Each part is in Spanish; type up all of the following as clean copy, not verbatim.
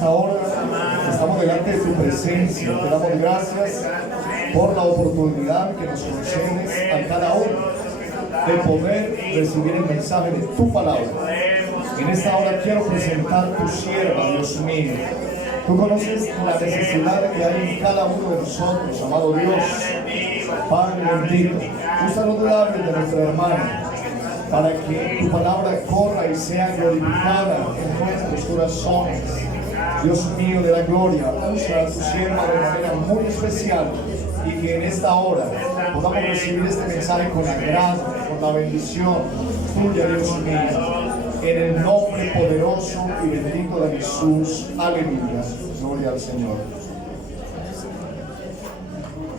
Ahora estamos delante de tu presencia. Te damos gracias por la oportunidad que nos concedes a cada uno de poder recibir el mensaje de tu palabra. En esta hora quiero presentar tu sierva, Dios mío. Tú conoces la necesidad que hay en cada uno de nosotros, amado Dios. Padre bendito, usa los labios de nuestra hermana para que tu palabra corra y sea glorificada en nuestros corazones. Dios mío de la gloria, usa a tu sierva de manera muy especial y que en esta hora podamos recibir este mensaje con agrado, con la bendición tuya, Dios mío. En el nombre poderoso y bendito de Jesús. Aleluya. Gloria al Señor.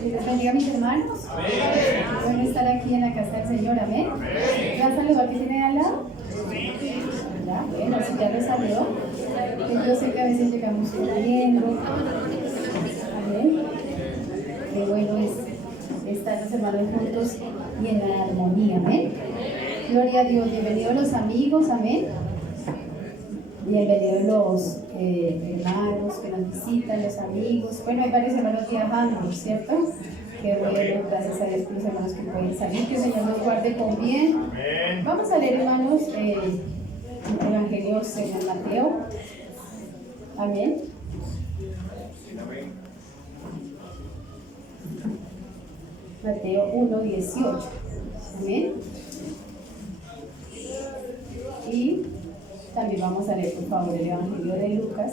Dios bendiga a mis hermanos. Bueno estar aquí en la casa del Señor. Amén. ¿Ya saludó al que tiene de al lado? Ya, bueno, si ya lo saludó. Yo sé que a veces llegamos corriendo. Amén. Qué bueno es estar los hermanos juntos y en la armonía. Amén. Gloria a Dios. Bienvenidos los amigos. Amén. Bienvenidos los hermanos que nos visitan, los amigos. Bueno, hay varios hermanos viajando, ¿cierto? Qué bueno, gracias a Dios por los hermanos que pueden salir, que el Señor nos guarde con bien. Amén. Vamos a leer, hermanos, el Evangelio según Mateo. Amén. Mateo 1:18. Amén. Y también vamos a leer, por favor, el Evangelio de Lucas.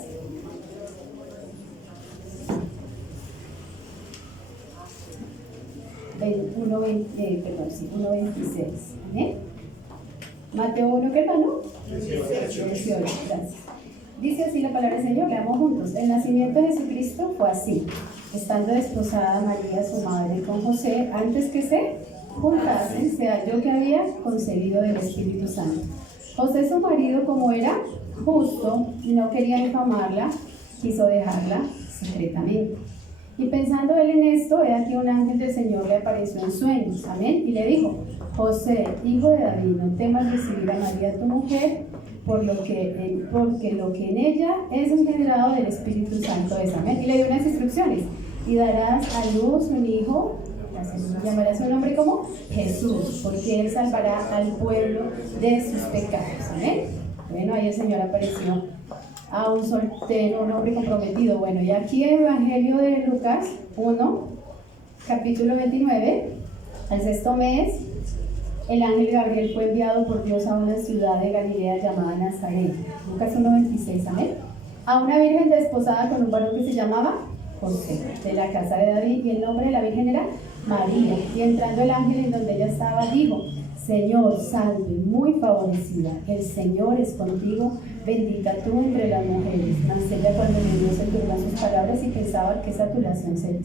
El 1:26. ¿Amén? Mateo 1, ¿qué hermano? 18. Gracias. Dice así la palabra del Señor, leamos juntos. El nacimiento de Jesucristo fue así. Estando desposada María, su madre, con José, antes que se juntasen, se halló que había concebido del Espíritu Santo. José, su marido, como era justo y no quería infamarla, quiso dejarla secretamente. Y pensando él en esto, he aquí un ángel del Señor le apareció en sueños. Amén. Y le dijo: José, hijo de David, no temas recibir a María tu mujer, porque lo que en ella es engendrado del Espíritu Santo es. Amén. Y le dio unas instrucciones. Y darás a luz un hijo, llamará su nombre como Jesús, porque él salvará al pueblo de sus pecados. Amén. Bueno, ahí el Señor apareció a un soltero, un hombre comprometido. Bueno, y aquí el Evangelio de Lucas 1, capítulo 29, al sexto mes, el ángel Gabriel fue enviado por Dios a una ciudad de Galilea llamada Nazaret. Lucas 1:26, amén. A una virgen desposada con un varón que se llamaba José, de la casa de David, y el nombre de la virgen era María. Y entrando el ángel en donde ella estaba, dijo: Señor, salve, muy favorecida, el Señor es contigo, bendita tú entre las mujeres. Mas ella, cuando oyó, se turbó en sus palabras y pensaba que esa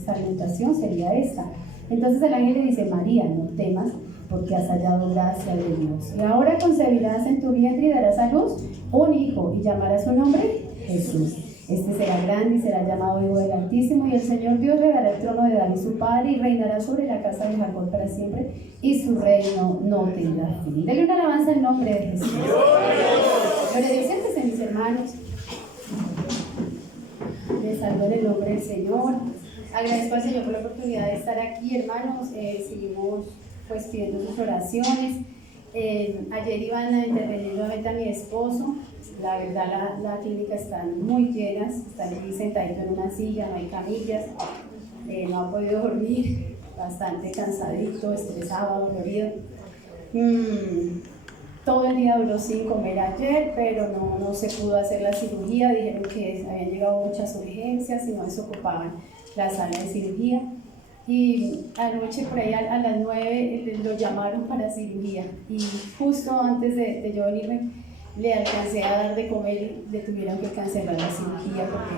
salutación sería esta. Entonces el ángel le dice: María, no temas, porque has hallado gracia de Dios. Y ahora concebirás en tu vientre y darás a luz un hijo, y llamarás su nombre Jesús. Este será grande y será llamado Hijo del Altísimo, y el Señor Dios le dará el trono de David su padre, y reinará sobre la casa de Jacob para siempre, y su reino no tendrá fin. Denle una alabanza al nombre de Jesús. Pero siéntense, mis hermanos. Les saludo en el nombre del Señor. Agradezco al Señor por la oportunidad de estar aquí, hermanos. Seguimos pues pidiendo sus oraciones. Ayer iban a intervenir nuevamente a mi esposo. La verdad, la clínica están muy llenas, están allí sentadito en una silla, no hay camillas, no ha podido dormir, bastante cansadito, estresado, dolorido. Todo el día duró sin comer ayer, pero no se pudo hacer la cirugía. Dijeron que habían llegado muchas urgencias y no desocupaban la sala de cirugía. Y anoche por ahí a las 9 lo llamaron para cirugía, y justo antes de yo venirme le alcancé a dar de comer y le tuvieron que cancelar la cirugía porque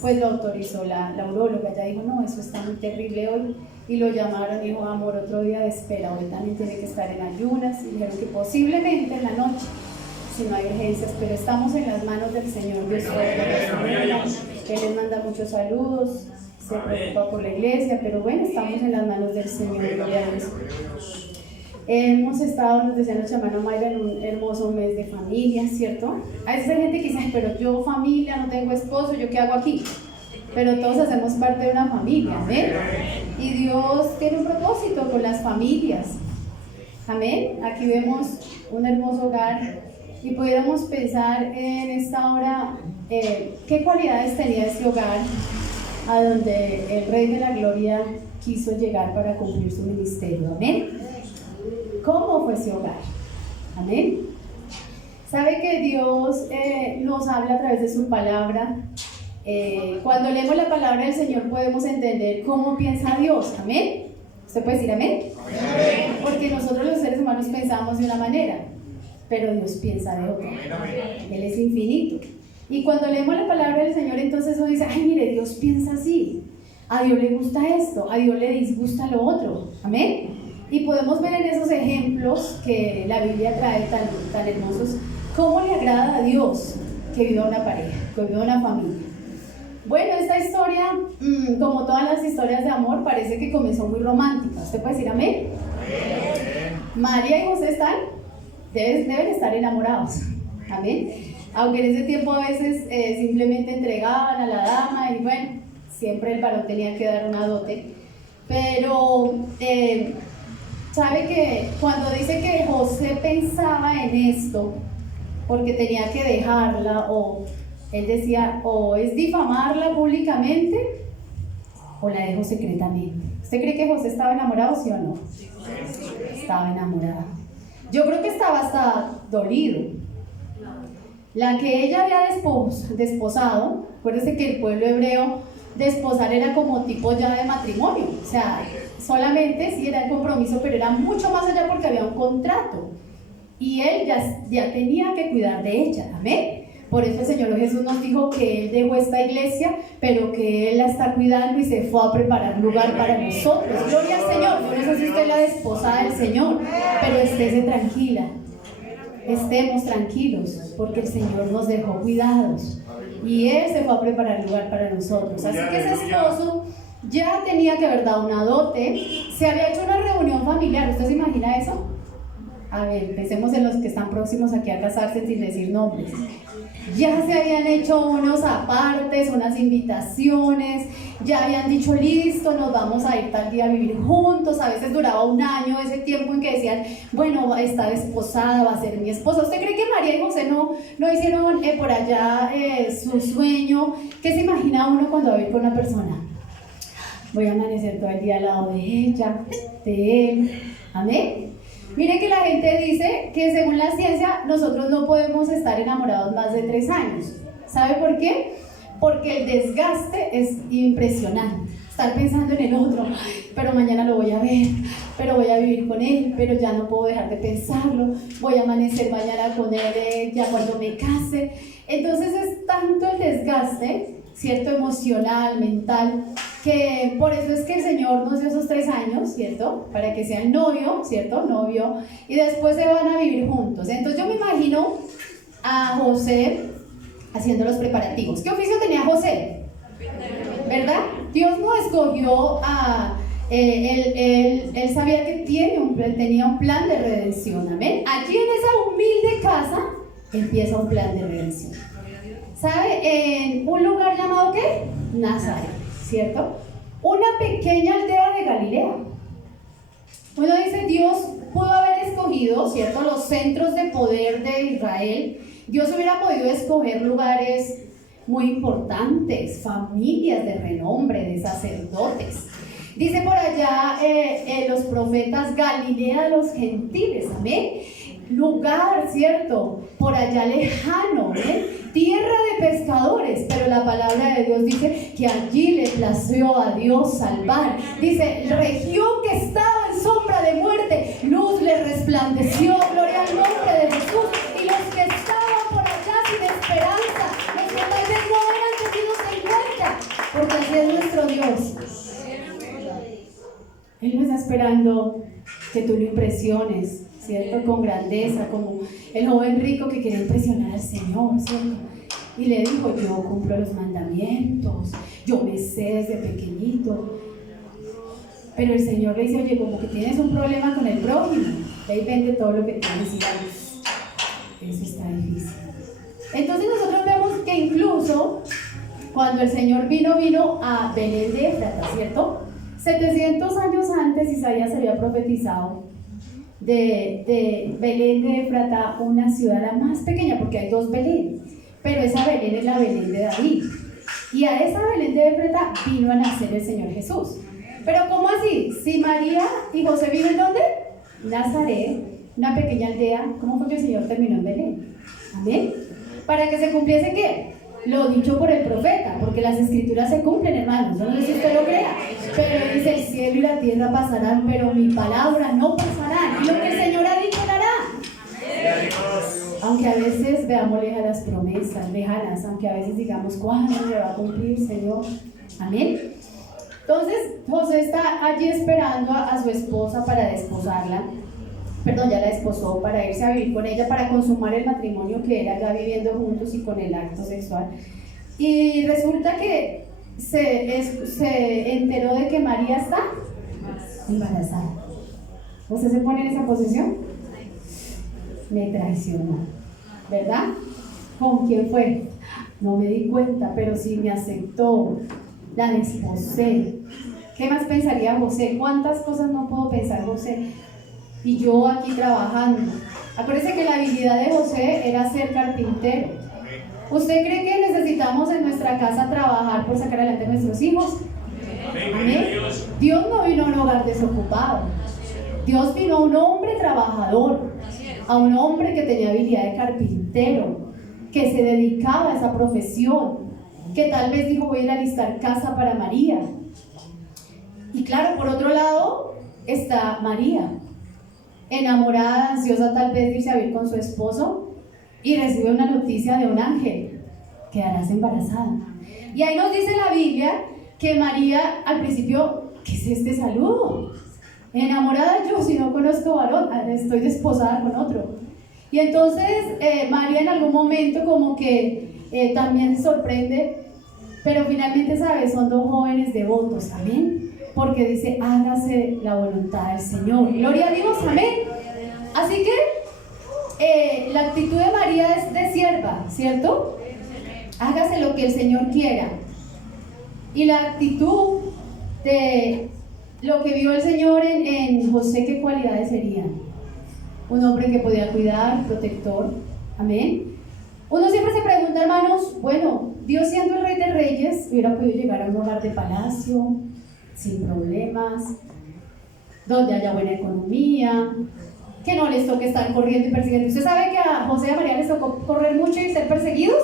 pues lo autorizó la uróloga. Ella dijo: no, eso está muy terrible hoy, y lo llamaron y dijo: amor, otro día de espera, hoy también tiene que estar en ayunas, y dijeron que posiblemente en la noche, si no hay urgencias, pero estamos en las manos del Señor Dios. Él les manda muchos saludos, se preocupa por la iglesia, pero bueno, estamos en las manos del Señor. Gloria a Dios. Hemos estado, nos decía nuestra hermana Mayra, en un hermoso mes de familia, ¿cierto? A veces hay gente que dice, "Ay, pero yo familia, no tengo esposo, ¿yo qué hago aquí?" Pero todos hacemos parte de una familia, amén. Y Dios tiene un propósito con las familias, amén. Aquí vemos un hermoso hogar y pudiéramos pensar en esta hora qué cualidades tenía ese hogar a donde el Rey de la Gloria quiso llegar para cumplir su ministerio, amén. ¿Cómo fue ese hogar? Amén. ¿Sabe que Dios nos habla a través de su palabra? Cuando leemos la palabra del Señor podemos entender cómo piensa Dios, amén. ¿Usted puede decir amén? Amén. Porque nosotros los seres humanos pensamos de una manera, pero Dios piensa de otra. Él es infinito. Y cuando leemos la palabra del Señor, entonces uno dice, ay, mire, Dios piensa así. A Dios le gusta esto, a Dios le disgusta lo otro. Amén. Y podemos ver en esos ejemplos que la Biblia trae tan hermosos, cómo le agrada a Dios que viva una pareja, que viva una familia. Bueno, esta historia, como todas las historias de amor, parece que comenzó muy romántica. ¿Usted puede decir amén? María y José deben estar enamorados. Amén. Aunque en ese tiempo a veces simplemente entregaban a la dama y bueno, siempre el varón tenía que dar una dote. Pero sabe que cuando dice que José pensaba en esto, porque tenía que dejarla, o él decía, o es difamarla públicamente, o la dejo secretamente. ¿Usted cree que José estaba enamorado, sí o no? Estaba enamorado. Yo creo que estaba hasta dolido. La que ella había desposado, acuérdense que el pueblo hebreo, desposar era como tipo ya de matrimonio, o sea, solamente sí era el compromiso, pero era mucho más allá porque había un contrato. Y él ya tenía que cuidar de ella, amén. Por eso el Señor Jesús nos dijo que Él dejó esta iglesia, pero que Él la está cuidando y se fue a preparar lugar para nosotros. Gloria al Señor. Yo no sé si usted es la desposada del Señor, pero estése tranquila. Estemos tranquilos, porque el Señor nos dejó cuidados. Y Él se fue a preparar lugar para nosotros. Así que ese esposo ya tenía que haber dado una dote. Se había hecho una reunión familiar. ¿Usted se imagina eso? A ver, pensemos en los que están próximos aquí a casarse sin decir nombres. Ya se habían hecho unos apartes, unas invitaciones, ya habían dicho, listo, nos vamos a ir tal día a vivir juntos. A veces duraba un año ese tiempo en que decían, bueno, está desposada, va a ser mi esposa. ¿Usted cree que María y José no hicieron por allá su sueño? ¿Qué se imagina uno cuando va a vivir con una persona? Voy a amanecer todo el día al lado de ella, de él. Amén. Mire que la gente dice que según la ciencia nosotros no podemos estar enamorados más de 3 años. ¿Sabe por qué? Porque el desgaste es impresionante. Estar pensando en el otro, pero mañana lo voy a ver, pero voy a vivir con él, pero ya no puedo dejar de pensarlo, voy a amanecer mañana con él ya cuando me case. Entonces es tanto el desgaste, ¿cierto? Emocional, mental, que por eso es que el Señor nos dio esos 3 años, ¿cierto? Para que sean novio, ¿cierto? Novio, y después se van a vivir juntos. Entonces yo me imagino a José haciendo los preparativos. ¿Qué oficio tenía José? ¿Verdad? Dios no escogió a... él sabía que tenía un plan de redención, amén. Allí en esa humilde casa empieza un plan de redención. ¿Sabe? En un lugar llamado ¿qué? Nazaret, ¿cierto? Una pequeña aldea de Galilea. Uno dice, Dios pudo haber escogido, ¿cierto?, los centros de poder de Israel. Dios hubiera podido escoger lugares muy importantes, familias de renombre, de sacerdotes. Dice por allá los profetas, Galilea de los gentiles, amén. Lugar, ¿cierto?, por allá lejano, tierra de pescadores, pero la palabra de Dios dice que allí le plació a Dios salvar. Dice, región que estaba en sombra de muerte, luz le resplandeció, gloria al nombre de Jesús. Y los que estaban por allá sin esperanza, los que tal vez no eran tenidos en cuenta, porque así es nuestro Dios. Él no está esperando que tú lo impresiones, ¿cierto? Con grandeza, como el joven rico que quería impresionar al Señor, ¿cierto? Y le dijo, yo cumplo los mandamientos, yo me sé desde pequeñito. Pero el Señor le dice, oye, como que tienes un problema con el prójimo, de ahí vende todo lo que tienes y ya. Eso está difícil. Entonces nosotros vemos que incluso cuando el Señor vino a Belén de Éfrata, ¿cierto? 700 años antes Isaías había profetizado de Belén de Éfrata, una ciudad la más pequeña, porque hay 2 Belén, pero esa Belén es la Belén de David. Y a esa Belén de Éfrata vino a nacer el Señor Jesús. Pero ¿cómo así? Si María y José viven ¿dónde? Nazaret, una pequeña aldea. ¿Cómo fue que el Señor terminó en Belén? Amén. Para que se cumpliese ¿qué? Lo dicho por el profeta, porque las escrituras se cumplen, hermanos. No sé si usted lo crea, pero dice: el cielo y la tierra pasarán, pero mi palabra no pasará. Y lo que el Señor ha dicho lo hará. Aunque a veces veamos lejanas las promesas, lejanas, aunque a veces digamos, ¿cuándo se va a cumplir, Señor? Amén. Entonces José está allí esperando a su esposa para desposarla. Perdón, ya la desposó, para irse a vivir con ella, para consumar el matrimonio que era ya viviendo juntos y con el acto sexual. Y resulta que se enteró de que María está embarazada. ¿Usted se pone en esa posición? Me traicionó, ¿verdad? ¿Con quién fue? No me di cuenta, pero sí me aceptó. La desposé. ¿Qué más pensaría José? ¿Cuántas cosas no puedo pensar José? Y yo aquí trabajando. Acuérdense que la habilidad de José era ser carpintero. ¿Usted cree que necesitamos en nuestra casa trabajar por sacar adelante a nuestros hijos? Amén. Dios no vino a un hogar desocupado. Dios vino a un hombre trabajador, a un hombre que tenía habilidad de carpintero, que se dedicaba a esa profesión, que tal vez dijo: voy a ir a alistar casa para María. Y claro, por otro lado está María, enamorada, ansiosa tal vez de irse a vivir con su esposo, y recibe una noticia de un ángel: quedarás embarazada. Y ahí nos dice la Biblia que María al principio: ¿qué es este saludo? Enamorada yo, si no conozco varón, estoy desposada con otro. Y entonces María en algún momento como que también se sorprende, pero finalmente, ¿sabes? Son 2 jóvenes devotos, amén, porque dice: hágase la voluntad del Señor. Gloria a Dios, amén. Así que la actitud de María es de sierva, ¿cierto? Hágase lo que el Señor quiera. Y la actitud de lo que vio el Señor en José, ¿qué cualidades serían? Un hombre que podía cuidar, protector, amén. Uno siempre se pregunta, hermanos, bueno, Dios siendo el Rey de Reyes, hubiera podido llegar a un hogar de palacio, sin problemas, donde haya buena economía, que no les toque estar corriendo y persiguiendo. ¿Usted sabe que a José y a María les tocó correr mucho y ser perseguidos?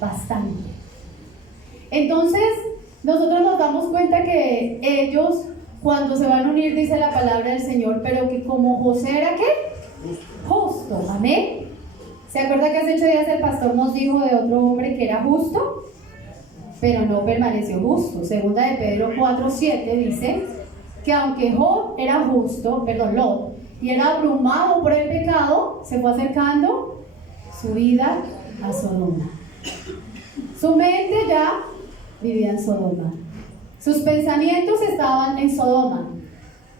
Bastante. Entonces, nosotros nos damos cuenta que ellos, cuando se van a unir, dice la palabra del Señor, pero que como José era, ¿qué? Justo, amén. ¿Se acuerda que hace 8 días el pastor nos dijo de otro hombre que era justo, pero no permaneció justo? Segunda de Pedro 4:7 dice que aunque Lot y era abrumado por el pecado, se fue acercando su vida a Sodoma. Su mente ya vivía en Sodoma. Sus pensamientos estaban en Sodoma.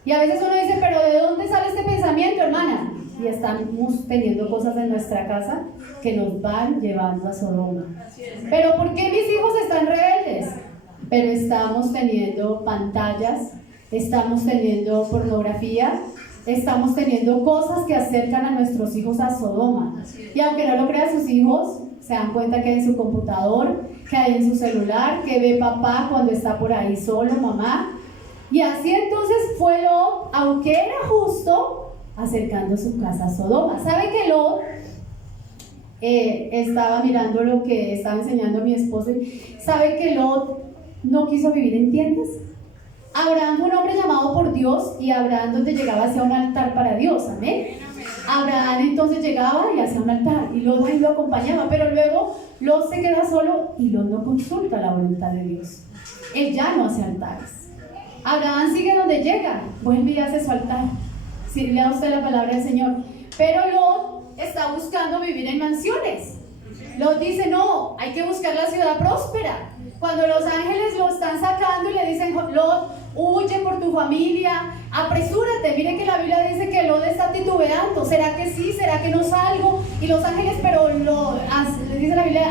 Y a veces uno dice: pero ¿de dónde sale este pensamiento, hermana? Y estamos teniendo cosas en nuestra casa que nos van llevando a Sodoma. ¿Pero por qué mis hijos están rebeldes? Pero estamos teniendo pantallas, estamos teniendo pornografía, estamos teniendo cosas que acercan a nuestros hijos a Sodoma. Y aunque no lo crean, sus hijos se dan cuenta que hay en su computador, que hay en su celular, que ve papá cuando está por ahí solo, mamá. Y así entonces fue Lot, aunque era justo, acercando su casa a Sodoma. ¿Sabe que Lot estaba mirando lo que estaba enseñando mi esposo? ¿Sabe que Lot no quiso vivir en tiendas? Abraham fue un hombre llamado por Dios, y Abraham donde llegaba hacía un altar para Dios, amén. Abraham entonces llegaba y hacía un altar, y Lot ahí lo acompañaba, pero luego Lot se queda solo y Lot no consulta la voluntad de Dios. Él ya no hace altares. Abraham sigue donde llega, vuelve y hace su altar. Si lea usted la palabra del Señor. Pero Lot está buscando vivir en mansiones. Lot dice: no, hay que buscar la ciudad próspera. Cuando los ángeles lo están sacando y le dicen: Lot, huye por tu familia, apresúrate. Mire que la Biblia dice que Lot está titubeando, ¿será que sí? ¿Será que no salgo? Y los ángeles, pero dice la Biblia,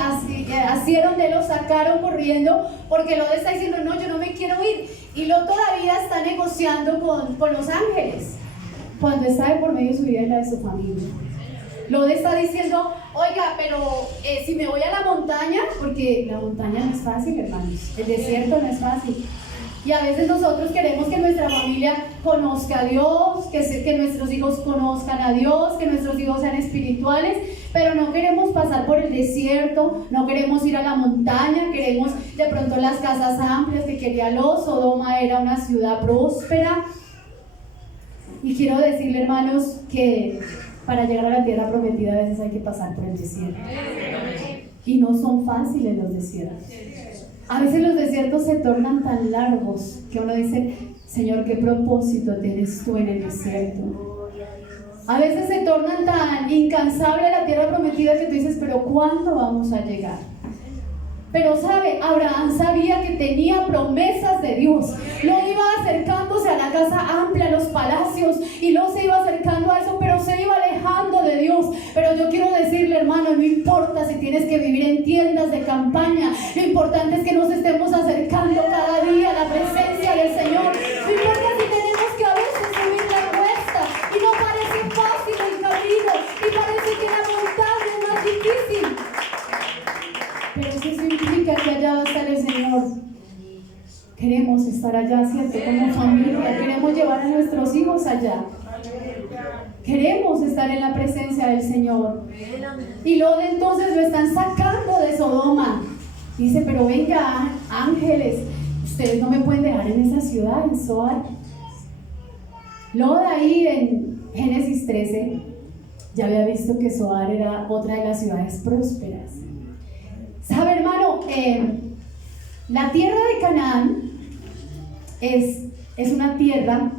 asieron de él, lo sacaron corriendo, porque Lot está diciendo, no, yo no me quiero ir. Y Lot todavía está negociando con los ángeles, cuando está de por medio de su vida y la de su familia. Lot está diciendo, oiga, pero si me voy a la montaña, porque la montaña no es fácil, hermanos, el desierto no es fácil. Y a veces nosotros queremos que nuestra familia conozca a Dios, que nuestros hijos conozcan a Dios, que nuestros hijos sean espirituales, pero no queremos pasar por el desierto, no queremos ir a la montaña, queremos de pronto las casas amplias que quería Lot. Sodoma era una ciudad próspera. Y quiero decirle, hermanos, que para llegar a la tierra prometida a veces hay que pasar por el desierto. Y no son fáciles los desiertos. A veces los desiertos se tornan tan largos que uno dice, Señor, ¿qué propósito tienes tú en el desierto? A veces se tornan tan incansable la tierra prometida que tú dices, pero ¿cuándo vamos a llegar? Pero sabe, Abraham sabía que tenía promesas de Dios. Lo iba acercándose a la casa amplia, a los palacios, y luego se iba acercando a eso, pero se iba alejando de Dios. Pero yo quiero decirle, hermano, no importa si tienes que vivir en tiendas de campaña, lo importante es que nos estemos acercando cada día a la presencia del Señor. No importa si tenemos que a veces subir la cuesta y no parece fácil el camino y parece que la montaña es más difícil, pero si eso implica que allá va a estar el Señor. Queremos estar allá, ¿cierto? Como familia, queremos llevar a nuestros hijos allá. Queremos estar en la presencia del Señor. Y Lot entonces lo están sacando de Sodoma. Dice, pero venga, ángeles, ustedes no me pueden dejar en esa ciudad, en Zoar. Lot ahí en Génesis 13 ya había visto que Zoar era otra de las ciudades prósperas. ¿Sabe, hermano? La tierra de Canaán es una tierra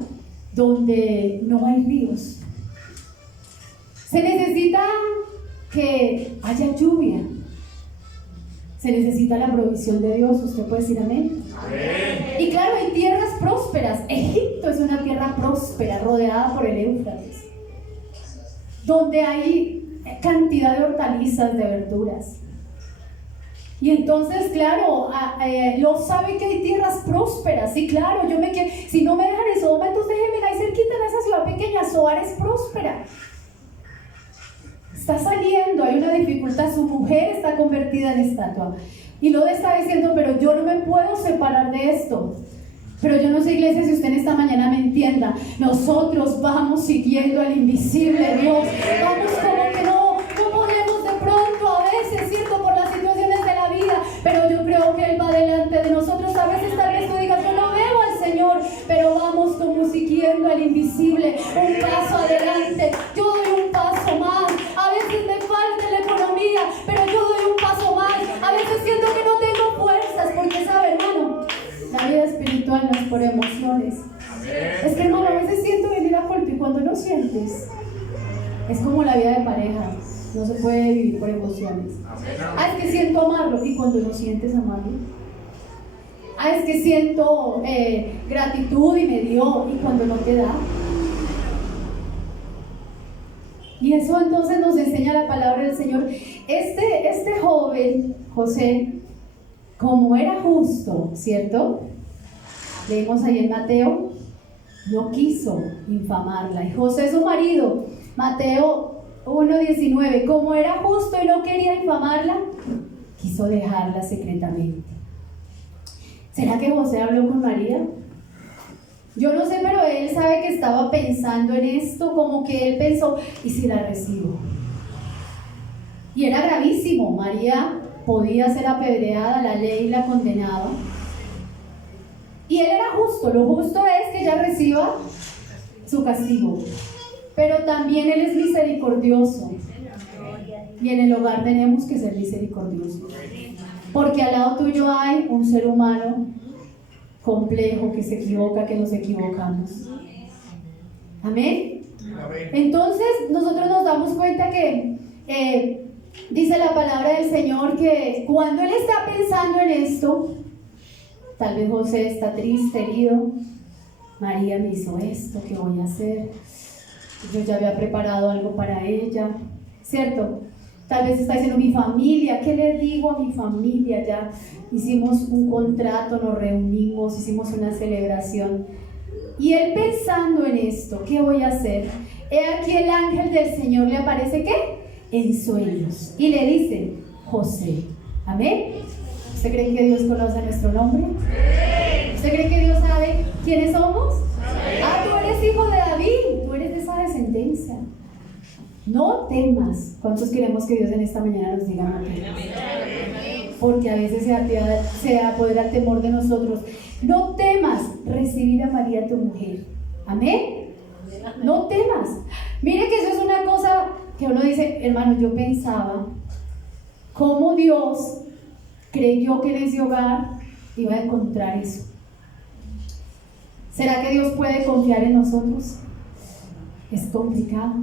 donde no hay ríos. Se necesita que haya lluvia. Se necesita la provisión de Dios. Usted puede decir amén. Amén. Y claro, hay tierras prósperas. Egipto es una tierra próspera, rodeada por el Éufrates, donde hay cantidad de hortalizas, de verduras. Y entonces, claro, Lot sabe que hay tierras prósperas. Sí, claro, si no me dejan en Sodoma, entonces déjenme ahí cerquita en esa ciudad pequeña. Zoar es próspera. Está saliendo, hay una dificultad, su mujer está convertida en estatua. Y Lot está diciendo, pero yo no me puedo separar de esto. Pero yo no sé, iglesia, si usted en esta mañana me entienda. Nosotros vamos siguiendo al invisible Dios. Vamos como que no podemos de pronto a veces, ¿cierto? Por las situaciones de la vida. Pero yo creo que Él va delante de nosotros. A veces tal vez tú digas, yo no veo al Señor, pero vamos como siguiendo al invisible. Un paso adelante. Yo doy un paso más. A veces me falta la economía, pero yo doy un paso más. A veces siento que no tengo fuerzas, porque sabe, hermano, la vida espiritual no es por emociones. Es que, hermano, a veces siento venir a golpe y cuando no sientes, es como la vida de pareja, no se puede vivir por emociones. Es que siento amarlo y cuando no sientes amarlo. Es que siento gratitud y me dio y cuando no te da. Y eso entonces nos enseña la palabra del Señor. Este joven, José, como era justo, ¿cierto? Leemos ahí en Mateo, no quiso infamarla. Y José, su marido, Mateo 1:19, como era justo y no quería infamarla, quiso dejarla secretamente. ¿Será que José habló con María? Yo no sé, pero él sabe que estaba pensando en esto, como que él pensó, ¿y si la recibo? Y era gravísimo. María podía ser apedreada, la ley la condenaba. Y él era justo. Lo justo es que ella reciba su castigo. Pero también él es misericordioso. Y en el hogar tenemos que ser misericordiosos. Porque al lado tuyo hay un ser humano complejo, que se equivoca, que nos equivocamos. Amén. Entonces nosotros nos damos cuenta que dice la palabra del Señor que cuando él está pensando en esto, tal vez José está triste, herido, María me hizo esto, ¿qué voy a hacer? Yo ya había preparado algo para ella, ¿cierto? Tal vez está diciendo mi familia, ¿qué le digo a mi familia? Ya hicimos un contrato, nos reunimos, hicimos una celebración. Y él pensando en esto, ¿qué voy a hacer? He aquí el ángel del Señor le aparece, ¿qué? En sueños. Y le dice, José. ¿Amén? ¿Usted cree que Dios conoce nuestro nombre? ¿Usted cree que Dios sabe quiénes somos? Ah, tú eres hijo de David, tú eres de esa descendencia. No temas. ¿Cuántos queremos que Dios en esta mañana nos diga no temas? Porque a veces se apodera el temor de nosotros. No temas recibir a María tu mujer. Amén. No temas. Mire que eso es una cosa que uno dice, hermano, yo pensaba cómo Dios creyó que en ese hogar iba a encontrar eso. ¿Será que Dios puede confiar en nosotros? Es complicado.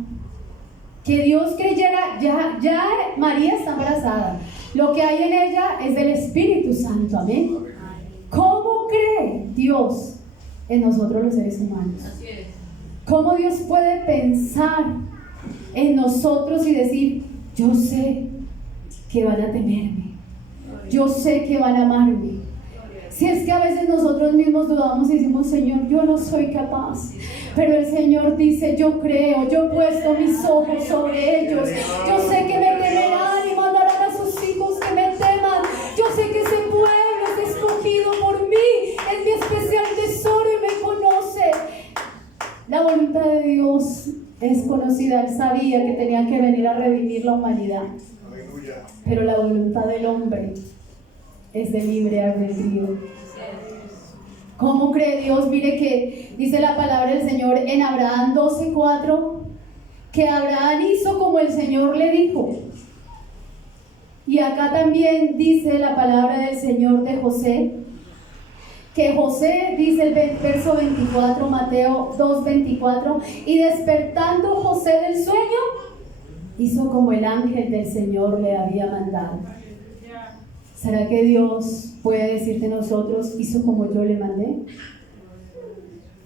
Que Dios creyera, ya María está embarazada. Lo que hay en ella es del Espíritu Santo. Amén. ¿Cómo cree Dios en nosotros los seres humanos? ¿Cómo Dios puede pensar en nosotros y decir, yo sé que van a temerme, yo sé que van a amarme? Si es que a veces nosotros mismos dudamos y decimos, Señor, yo no soy capaz, pero el Señor dice, yo creo, yo he puesto mis ojos sobre ellos, yo sé que me temerán y mandarán a sus hijos que me teman, yo sé que ese pueblo es escogido por mí, es mi especial tesoro y me conoce. La voluntad de Dios es conocida, Él sabía que tenía que venir a redimir la humanidad, pero la voluntad del hombre es de libre albedrío. ¿Cómo cree Dios? Mire que dice la palabra del Señor en Abraham 12:4, que Abraham hizo como el Señor le dijo. Y acá también dice la palabra del Señor de José, que José, dice el verso 24, Mateo 2:24, y despertando José del sueño, hizo como el ángel del Señor le había mandado. ¿Será que Dios puede decir de nosotros, hizo como yo le mandé?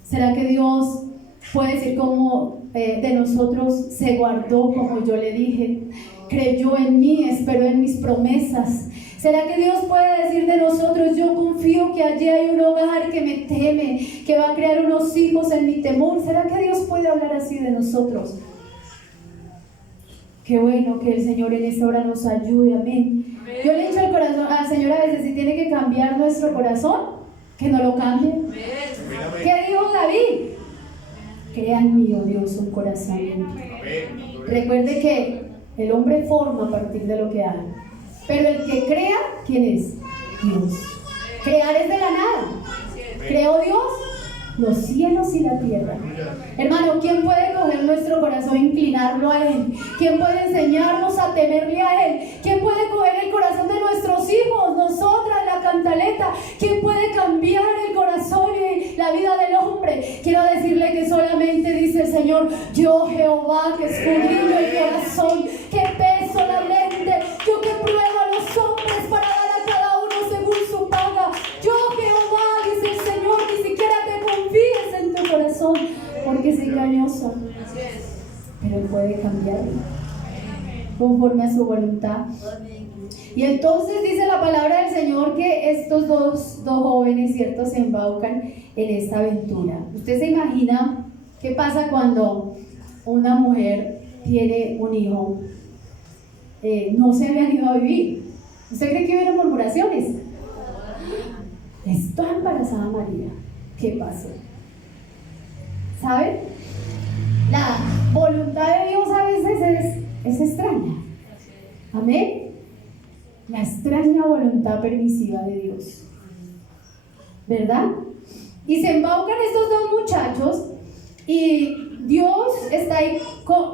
¿Será que Dios puede decir como de nosotros, se guardó como yo le dije, creyó en mí, esperó en mis promesas? ¿Será que Dios puede decir de nosotros, yo confío que allí hay un hogar que me teme, que va a crear unos hijos en mi temor? ¿Será que Dios puede hablar así de nosotros? Qué bueno que el Señor en esta hora nos ayude, amén. Yo le he dicho al Señor a veces, si tiene que cambiar nuestro corazón, que no lo cambie. ¿Qué dijo David? Crea en mí, oh Dios, un corazón limpio. Recuerde que el hombre forma a partir de lo que haga, pero el que crea, ¿quién es? Dios. Crear es de la nada. ¿Creó Dios? Los cielos y la tierra. Hermano, ¿quién puede coger nuestro corazón e inclinarlo a Él? ¿Quién puede enseñarnos a temerle a Él? ¿Quién puede coger el corazón de nuestros hijos, nosotras, la cantaleta? ¿Quién puede cambiar el corazón y la vida del hombre? Quiero decirle que solamente dice el Señor, yo Jehová que escudriño el corazón, que peso la mente, yo que pruebo a los hombres para dar a cada uno según su paga. Yo Jehová, dice el Señor, ni siquiera te confíes en tu corazón, porque es engañoso, pero Él puede cambiarlo conforme a su voluntad. Y entonces dice la palabra del Señor que estos dos jóvenes, ¿cierto?, se embaucan en esta aventura. ¿Usted se imagina qué pasa cuando una mujer tiene un hijo? No se habían ido a vivir. ¿Usted cree que hubieron murmuraciones? Está embarazada María. ¿Qué pasó? ¿Saben? La voluntad de Dios a veces es extraña. Amén. La extraña voluntad permisiva de Dios, ¿verdad? Y se embaucan estos dos muchachos y Dios está ahí,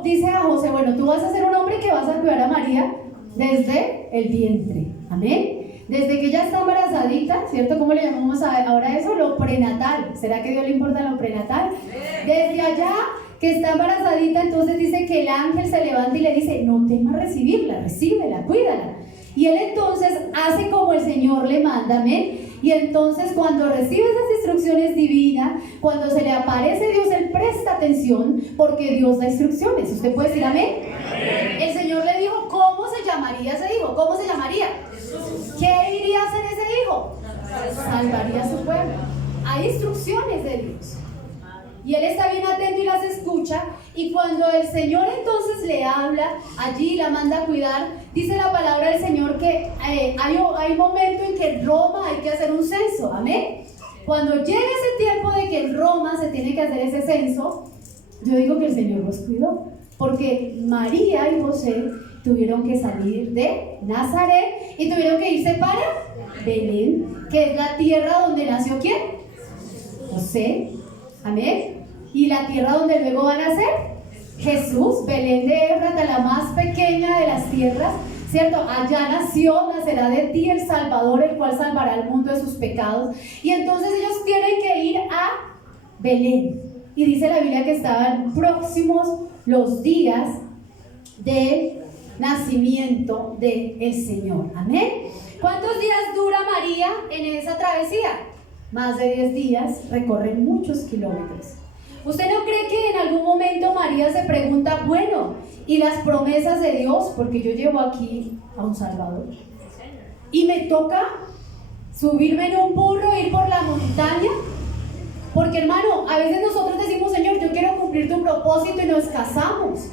dice a José, bueno, tú vas a ser un hombre que vas a cuidar a María desde el vientre. Amén. Desde que ella está embarazadita, ¿cierto? ¿Cómo le llamamos ahora eso? Lo prenatal. ¿Será que a Dios le importa lo prenatal? Desde allá que está embarazadita, entonces dice que el ángel se levanta y le dice, no temas recibirla, recíbela, cuídala. Y él entonces hace como el Señor le manda, amén. Y entonces cuando recibe esas instrucciones divinas, cuando se le aparece Dios, él presta atención porque Dios da instrucciones. ¿Usted puede decir amén? Amén. El Señor le dijo cómo se llamaría ese hijo. ¿Cómo se llamaría? ¿Qué iría a hacer ese hijo? Salvaría a su pueblo. Hay instrucciones de Dios. Y él está bien atento y las escucha. Y cuando el Señor entonces le habla, allí la manda a cuidar, dice la palabra del Señor que hay momento en que en Roma hay que hacer un censo. Amén. Cuando llega ese tiempo de que en Roma se tiene que hacer ese censo, yo digo que el Señor los cuidó. Porque María y José tuvieron que salir de Nazaret y tuvieron que irse para Belén, que es la tierra donde nació ¿quién? José. Amén. Y la tierra donde luego van a nacer Jesús. Belén de Éfrata, la más pequeña de las tierras, ¿cierto? Allá nacerá de ti el Salvador, el cual salvará al mundo de sus pecados. Y entonces ellos tienen que ir a Belén. Y dice la Biblia que estaban próximos los días del nacimiento del Señor. Amén. ¿Cuántos días dura María en esa travesía? Más de 10 días, recorren muchos kilómetros. ¿Usted no cree que en algún momento María se pregunta, bueno, y las promesas de Dios, porque yo llevo aquí a un Salvador? Y me toca subirme en un burro e ir por la montaña. Porque hermano, a veces nosotros decimos, Señor, yo quiero cumplir tu propósito y nos casamos.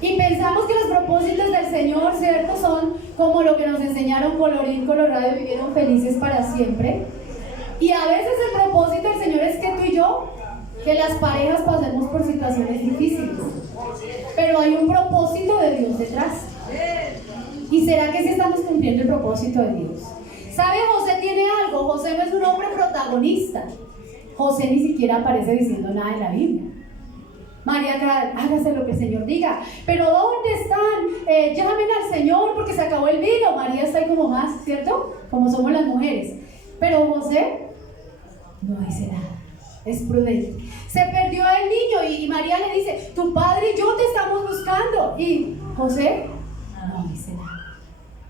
Y pensamos que los propósitos del Señor, ¿cierto? Son como lo que nos enseñaron colorín colorado y vivieron felices para siempre. Y a veces el propósito del Señor es que tú y yo, que las parejas pasemos por situaciones difíciles. Pero hay un propósito de Dios detrás. ¿Y será que sí estamos cumpliendo el propósito de Dios? ¿Sabe? José tiene algo. José no es un hombre protagonista. José ni siquiera aparece diciendo nada en la Biblia. María, hágase lo que el Señor diga. Pero ¿dónde están? Llamen al Señor porque se acabó el vino. María está ahí como más, ¿cierto? Como somos las mujeres. Pero José no dice nada. Es prudente. Se perdió el niño y María le dice, tu padre y yo te estamos buscando. Y José no dice nada.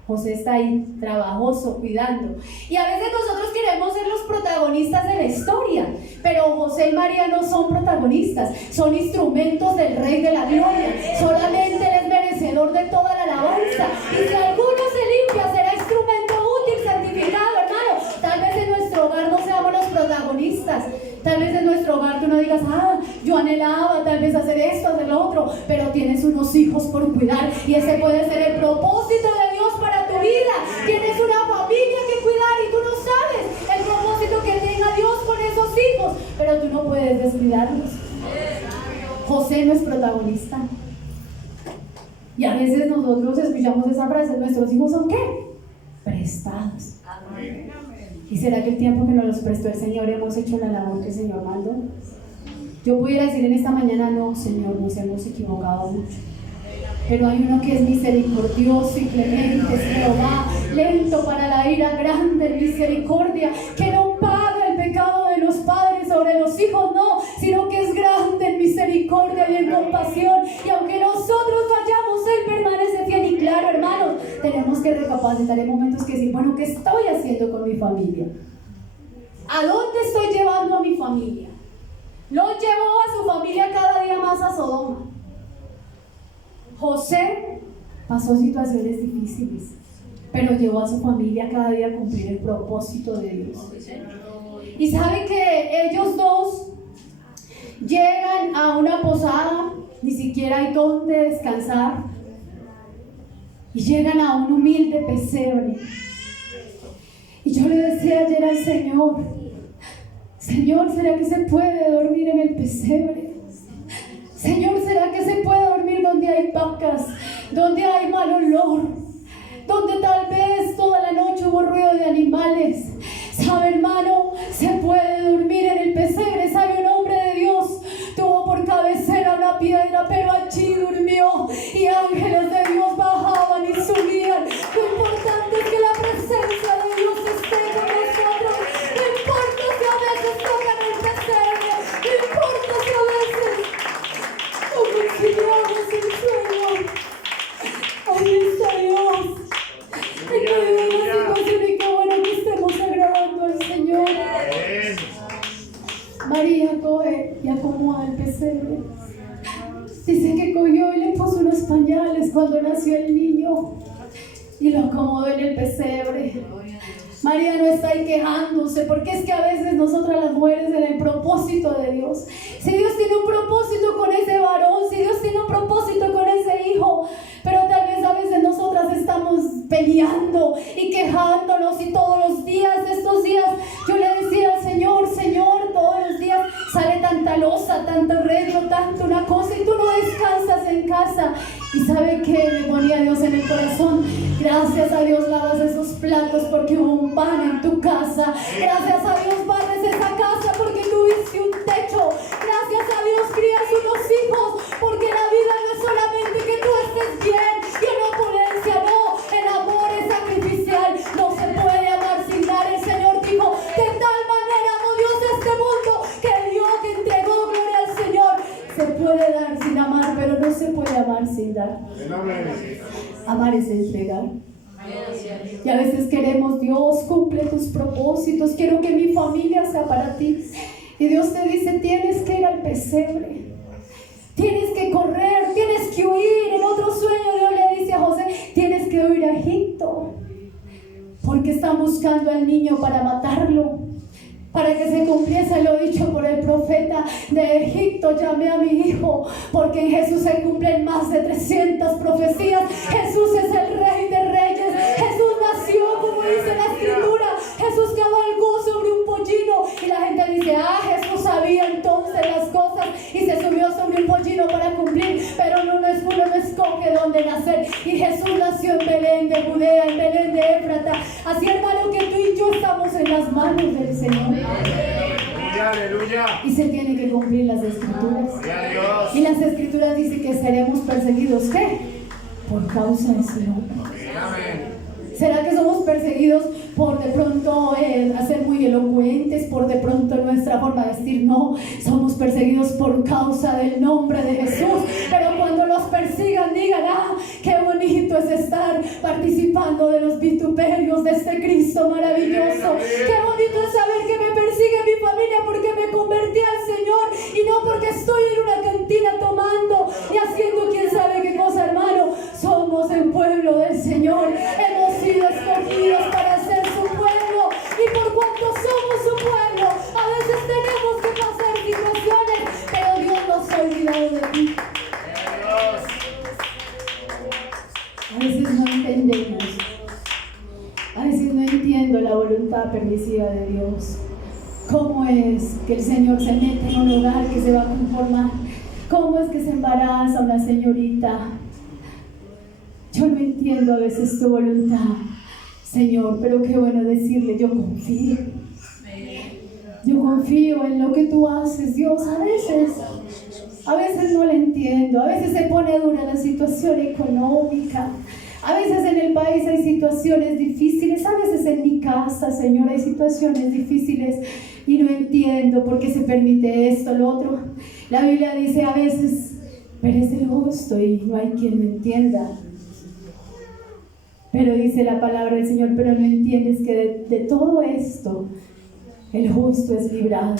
José está ahí, trabajoso, cuidando. Y a veces nosotros queremos ser los protagonistas de la historia, pero José y María no son protagonistas, son instrumentos del Rey de la Gloria. Solamente Él es merecedor de toda la alabanza. Y si alguno se limpia, será instrumento útil, santificado, hermano. Tal vez en nuestro hogar no seamos los protagonistas. Tal vez en nuestro hogar tú no digas, yo anhelaba tal vez hacer esto, hacer lo otro, pero tienes unos hijos por cuidar y ese puede ser el propósito de Dios para tu vida. Tienes una familia que cuidar y tú no sabes el propósito que tenga Dios con esos hijos, pero tú no puedes descuidarlos. José no es protagonista. Y a veces nosotros escuchamos esa frase, ¿nuestros hijos son qué? Prestados. ¿Y será que el tiempo que nos los prestó el Señor hemos hecho la labor que el Señor mandó? Yo pudiera decir en esta mañana, no, Señor, nos hemos equivocado mucho. Pero hay uno que es misericordioso y clemente, es Jehová, lento para la ira, grande en misericordia, que no paga el pecado de los padres sobre los hijos, no, sino que es grande en misericordia y en compasión. Y aunque nosotros fallamos, Él permanece fiel. Y claro, hermanos, tenemos que recapacitar en momentos que decir, bueno, ¿qué estoy haciendo con mi familia? ¿A dónde estoy llevando a mi familia? Lot llevó a su familia cada día más a Sodoma. José pasó situaciones difíciles, pero llevó a su familia cada día a cumplir el propósito de Dios. Y sabe que ellos dos llegan a una posada, ni siquiera hay donde descansar, y llegan a un humilde pesebre. Y yo le decía ayer al Señor, Señor, ¿será que se puede dormir en el pesebre? Señor, ¿será que se puede dormir donde hay vacas, donde hay mal olor, donde tal vez toda la noche hubo ruido de animales? ¿Sabe, hermano? Se puede dormir en el pesebre. ¿Sabe? Un hombre de Dios tuvo por cabecera una piedra, pero allí durmió y ángeles de Dios bajaban y subían. Lo importante es que la presencia de Dios esté con nosotros. No importa si a veces tocan el pesebre, no importa si a veces conciliamos el sueño. Ahí está Dios. En medio de la situación, y qué bueno que estemos aquí. acomoda el pesebre. Dice que cogió y le puso unos pañales cuando nació el niño y lo acomodó en el pesebre. María no está ahí quejándose, porque es que a veces nosotras las mujeres en el propósito de Dios, si Dios tiene un propósito con ese varón, si Dios tiene un propósito con ese hijo, pero tal vez a veces nosotras estamos peleando y quejándonos, y todos los días, estos días, yo le decía al Señor, Señor, todos los días sale tanta losa, tanto arreglo, tanto una cosa, y tú no descansas en casa. ¿Y sabe qué? Me ponía Dios en el corazón. Gracias a Dios lavas esos platos porque hubo un pan en tu casa. Gracias a Dios barres esa casa porque tuviste un techo. Gracias a Dios crías unos hijos, porque la vida no es solamente que tú estés bien y en opulencia, no. El amor es sacrificial, no se puede amar sin dar. El Señor dijo, de tal manera amó Dios este mundo que dio, que entregó, gloria al Señor. Se puede dar sin amar, pero no se puede amar sin dar. Amar es entregar. Y a veces queremos, Dios, cumple tus propósitos, quiero que mi familia sea para ti. Y Dios te dice, tienes que ir al pesebre, tienes que correr, tienes que huir. En otro sueño Dios le dice a José, tienes que huir a Egipto, porque están buscando al niño para matarlo, para que se cumpliese lo dicho por el profeta: de Egipto llamé a mi hijo. Porque en Jesús se cumplen más de 300 profecías. Jesús es el Rey de Reyes. Jesús nació, como dice la Escritura. Jesús cabalgó sobre un pollino, y la gente dice, Jesús sabía entonces las cosas y se subió sobre un pollino para cumplir. Pero uno no escoge dónde nacer, y Jesús nació en Belén de Judea, en Belén de Éfrata. Así, hermano, que tú y yo estamos en las manos del Señor. Aleluya. Y se tienen que cumplir las Escrituras. Y las Escrituras dicen que seremos perseguidos, ¿qué? Por causa de su nombre. ¿Será que somos perseguidos por de pronto ser muy elocuentes, por de pronto nuestra forma de vestir? No, somos perseguidos por causa del nombre de Jesús. Pero cuando los persigan, digan, qué bonito es estar participando de los vituperios de este Cristo maravilloso. Qué bonito es saber que me persigue mi familia porque me convertí al Señor, y no porque estoy en una cantina tomando y haciendo quién sabe qué cosa, hermano. Somos el pueblo del Señor, hemos sido escogidos para ser su pueblo, y por cuanto somos su pueblo, a veces tenemos que pasar situaciones, pero Dios no se ha olvidado de ti. A veces no entendemos, a veces no entiendo la voluntad permisiva de Dios. ¿Cómo es que el Señor se mete en un hogar que se va a conformar? ¿Cómo es que se embaraza una señorita? Yo no entiendo a veces tu voluntad, Señor, pero qué bueno decirle, yo confío. Yo confío en lo que tú haces, Dios. A veces no lo entiendo, a veces se pone dura la situación económica. A veces en el país hay situaciones difíciles, a veces en mi casa, Señor, hay situaciones difíciles y no entiendo por qué se permite esto, lo otro. La Biblia dice a veces, perece el justo y no hay quien me entienda. Pero dice la palabra del Señor, pero no entiendes que de todo esto el justo es librado.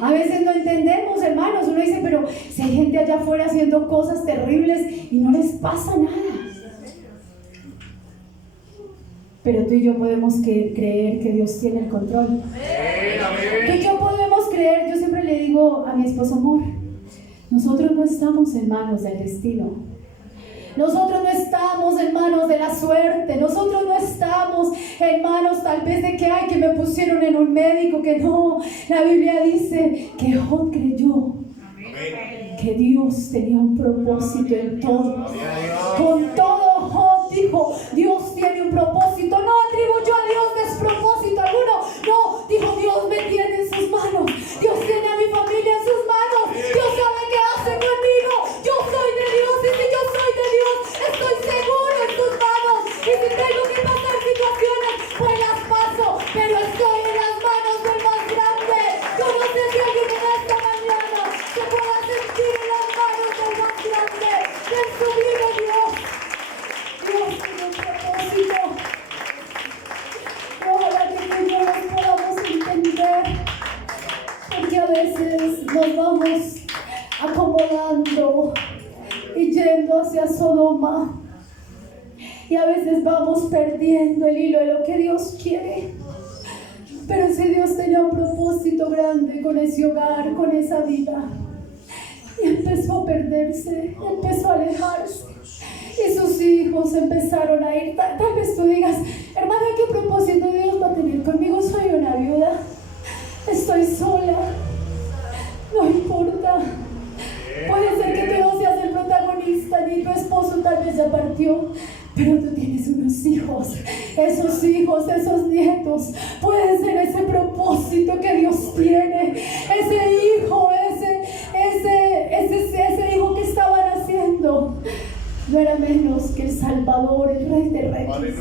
A veces no entendemos, hermanos. Uno dice, pero si hay gente allá afuera haciendo cosas terribles y no les pasa nada. Pero tú y yo podemos creer que Dios tiene el control. Tú y yo podemos creer. Yo siempre le digo a mi esposo, amor, nosotros no estamos en manos del destino. Nosotros no estamos en manos de la suerte. Nosotros no estamos en manos tal vez de que me pusieron en un médico, que no. La Biblia dice que Job creyó que Dios tenía un propósito en todo. Con todo Job dijo, Dios tiene un propósito. No atribuyó a Dios despropósito alguno. No, dijo, Dios me tiene en sus manos. Dios tiene a mi familia en sus manos. Dios sabe qué hace conmigo. Yo soy de Dios, y si yo soy de Dios, estoy seguro en tus manos. Y si tengo que pasar situaciones, pues las paso, pero estoy en las manos del más grande. Yo no sé si alguien en esta mañana se pueda sentir en las manos del más grande, del sublime Dios. Dios tiene un propósito. yendo hacia Sodoma. Y a veces vamos perdiendo el hilo de lo que Dios quiere. Pero si Dios tenía un propósito grande con ese hogar, con esa vida, y empezó a perderse, empezó a alejarse, y sus hijos empezaron a ir. Tal vez tú digas, hermana, ¿qué propósito Dios va a tener conmigo? Soy una viuda, estoy sola, no importa. Puede ser que tú no seas el protagonista, ni tu esposo tal vez ya partió, pero tú tienes unos hijos, esos nietos, puede ser ese propósito que Dios tiene, ese hijo, ese hijo que estaba naciendo, no era menos que el Salvador, el Rey de Reyes.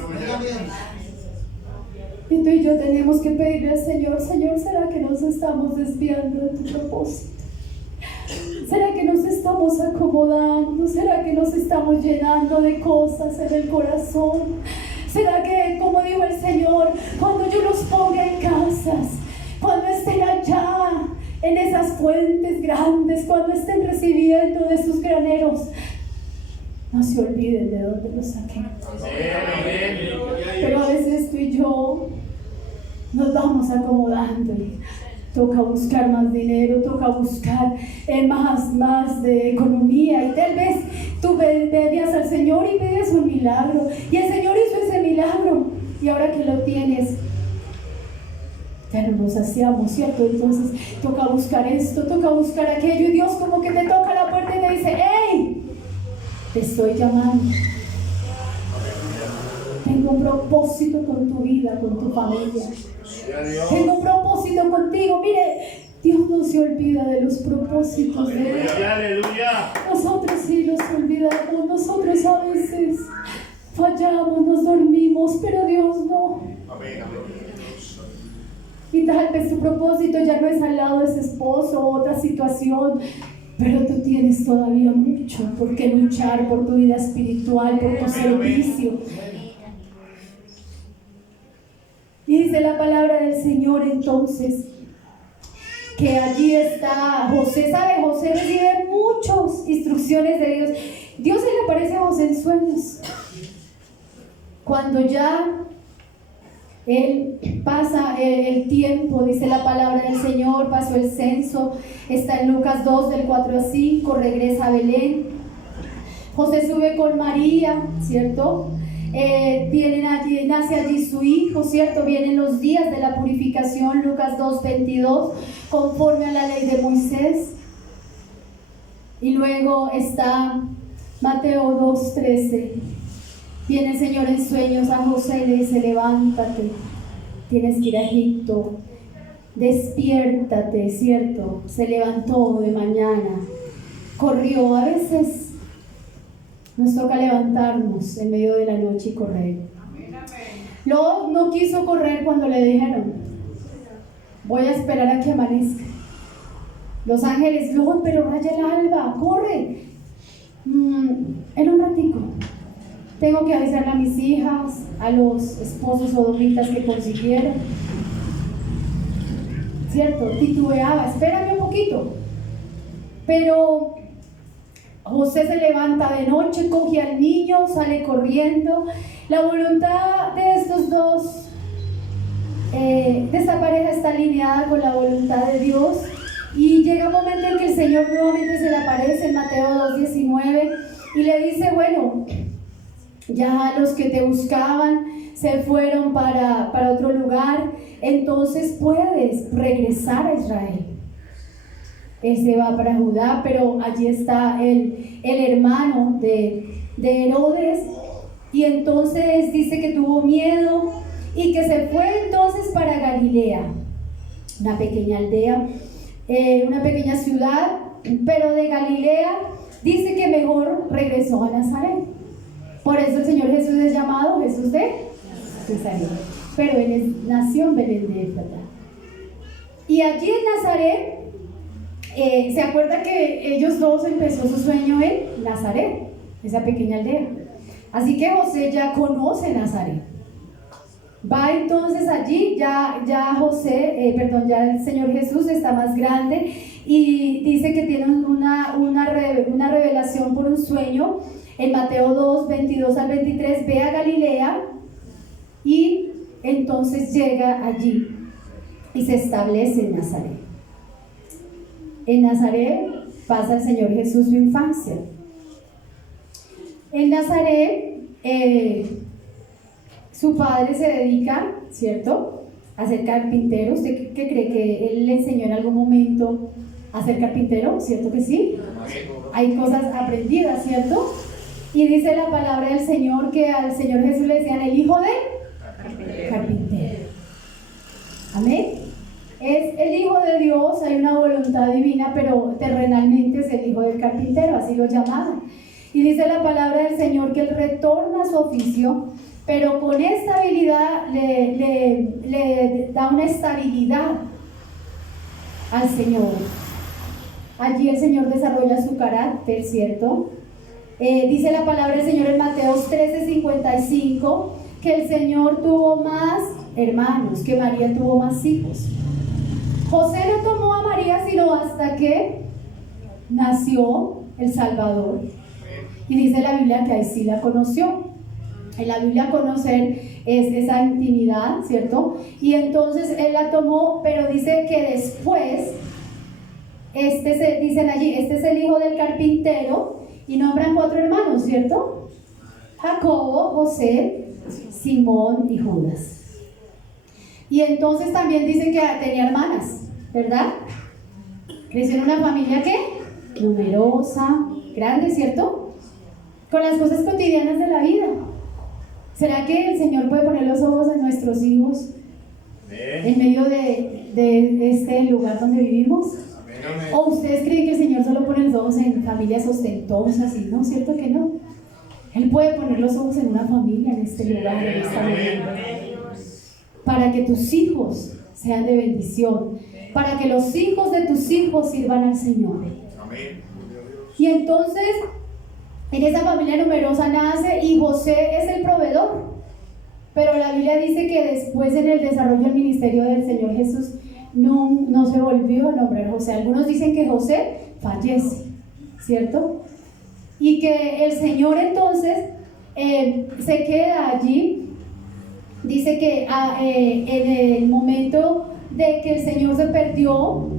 Y tú y yo tenemos que pedirle al Señor, Señor, ¿será que nos estamos desviando de tu propósito? ¿Será que nos estamos acomodando? ¿Será que nos estamos llenando de cosas en el corazón? ¿Será que, como dijo el Señor, cuando yo los ponga en casas, cuando estén allá en esas fuentes grandes, cuando estén recibiendo de sus graneros, no se olviden de dónde los saqué? Pero a veces tú y yo nos vamos acomodando y toca buscar más dinero, toca buscar más de economía, y tal vez tú pedías al Señor y pedías un milagro, y el Señor hizo ese milagro, y ahora que lo tienes ya no nos saciamos, ¿cierto? Entonces toca buscar esto, toca buscar aquello, y Dios como que te toca la puerta y te dice, ¡hey! Te estoy llamando. Tengo un propósito con tu vida, con tu familia. Tengo un propósito contigo. Mire, Dios no se olvida de los propósitos de Él. Nosotros sí los olvidamos. Nosotros a veces fallamos, nos dormimos, pero Dios no. Y tal vez tu propósito ya no es al lado de ese esposo o otra situación, pero tú tienes todavía mucho por qué luchar, por tu vida espiritual, por tu servicio. Y dice la palabra del Señor entonces que allí está José. ¿Sabe? José recibe muchas instrucciones de Dios. Dios se le aparece a José en sueños. Cuando ya él pasa el tiempo, dice la palabra del Señor, pasó el censo, está en Lucas 2 del 4 al 5, regresa a Belén. José sube con María, ¿cierto? Nace allí su hijo, ¿cierto? Vienen los días de la purificación, Lucas 2:22, conforme a la ley de Moisés. Y luego está Mateo 2:13. Viene el Señor en sueños a José y le dice, levántate, tienes que ir a Egipto, despiértate, ¿cierto? Se levantó de mañana, corrió. A veces nos toca levantarnos en medio de la noche y correr. Lot no quiso correr cuando le dijeron, voy a esperar a que amanezca. Los ángeles, Lot, pero raya el alba, corre. En un ratico. Tengo que avisarle a mis hijas, a los esposos sodomitas que consiguieron. ¿Cierto? Titubeaba, espérame un poquito. Pero José se levanta de noche, coge al niño, sale corriendo. La voluntad de estos dos, de esta pareja está alineada con la voluntad de Dios. Y llega un momento en que el Señor nuevamente se le aparece en Mateo 2:19 y le dice, bueno, ya los que te buscaban se fueron para otro lugar, entonces puedes regresar a Israel. Él se va para Judá, pero allí está el hermano de Herodes, y entonces dice que tuvo miedo y que se fue entonces para Galilea, una pequeña aldea, una pequeña ciudad, pero de Galilea dice que mejor regresó a Nazaret. Por eso el Señor Jesús es llamado Jesús de Nazaret, pero Él nació en Belén de Efrata. Y allí en Nazaret, ¿se acuerda que ellos dos empezó su sueño en Nazaret, esa pequeña aldea? Así que José ya conoce Nazaret. Va entonces allí, ya José, ya el Señor Jesús está más grande y dice que tiene una revelación por un sueño. En Mateo 2, 22 al 23, ve a Galilea y entonces llega allí y se establece en Nazaret. En Nazaret pasa el Señor Jesús su infancia. En Nazaret, su padre se dedica, ¿cierto?, a ser carpintero. ¿Usted qué cree? ¿Que él le enseñó en algún momento a ser carpintero? ¿Cierto que sí? Hay cosas aprendidas, ¿cierto? Y dice la palabra del Señor que al Señor Jesús le decían el hijo de carpintero. Amén. Es el hijo de Dios, hay una voluntad divina, pero terrenalmente es el hijo del carpintero, así lo llamaban. Y dice la palabra del Señor que él retorna a su oficio, pero con esta habilidad le da una estabilidad al Señor. Allí el Señor desarrolla su carácter, ¿cierto? Dice la palabra del Señor en Mateos 13:55 que el Señor tuvo más hermanos, que María tuvo más hijos. José no tomó a María sino hasta que nació el Salvador. Y dice la Biblia que ahí sí la conoció. En la Biblia conocer es esa intimidad, ¿cierto? Y entonces él la tomó, pero dice que después, dicen allí, este es el hijo del carpintero, y nombran 4 hermanos, ¿cierto? Jacobo, José, Simón y Judas. Y entonces también dicen que tenía hermanas, ¿verdad? Creció en una familia, ¿qué? Numerosa, grande, ¿cierto? Con las cosas cotidianas de la vida. ¿Será que el Señor puede poner los ojos en nuestros hijos en medio de este lugar donde vivimos? ¿O ustedes creen que el Señor solo pone los ojos en familias ostentosas y no? ¿Cierto que no? Él puede poner los ojos en una familia, en este lugar, en esta vida, para que tus hijos sean de bendición, para que los hijos de tus hijos sirvan al Señor. Y entonces en esa familia numerosa nace y José es el proveedor, pero la Biblia dice que después en el desarrollo del ministerio del Señor Jesús no se volvió a nombrar José. Algunos dicen que José fallece, ¿cierto? Y que el Señor entonces se queda allí. Dice que en el momento de que el Señor se perdió,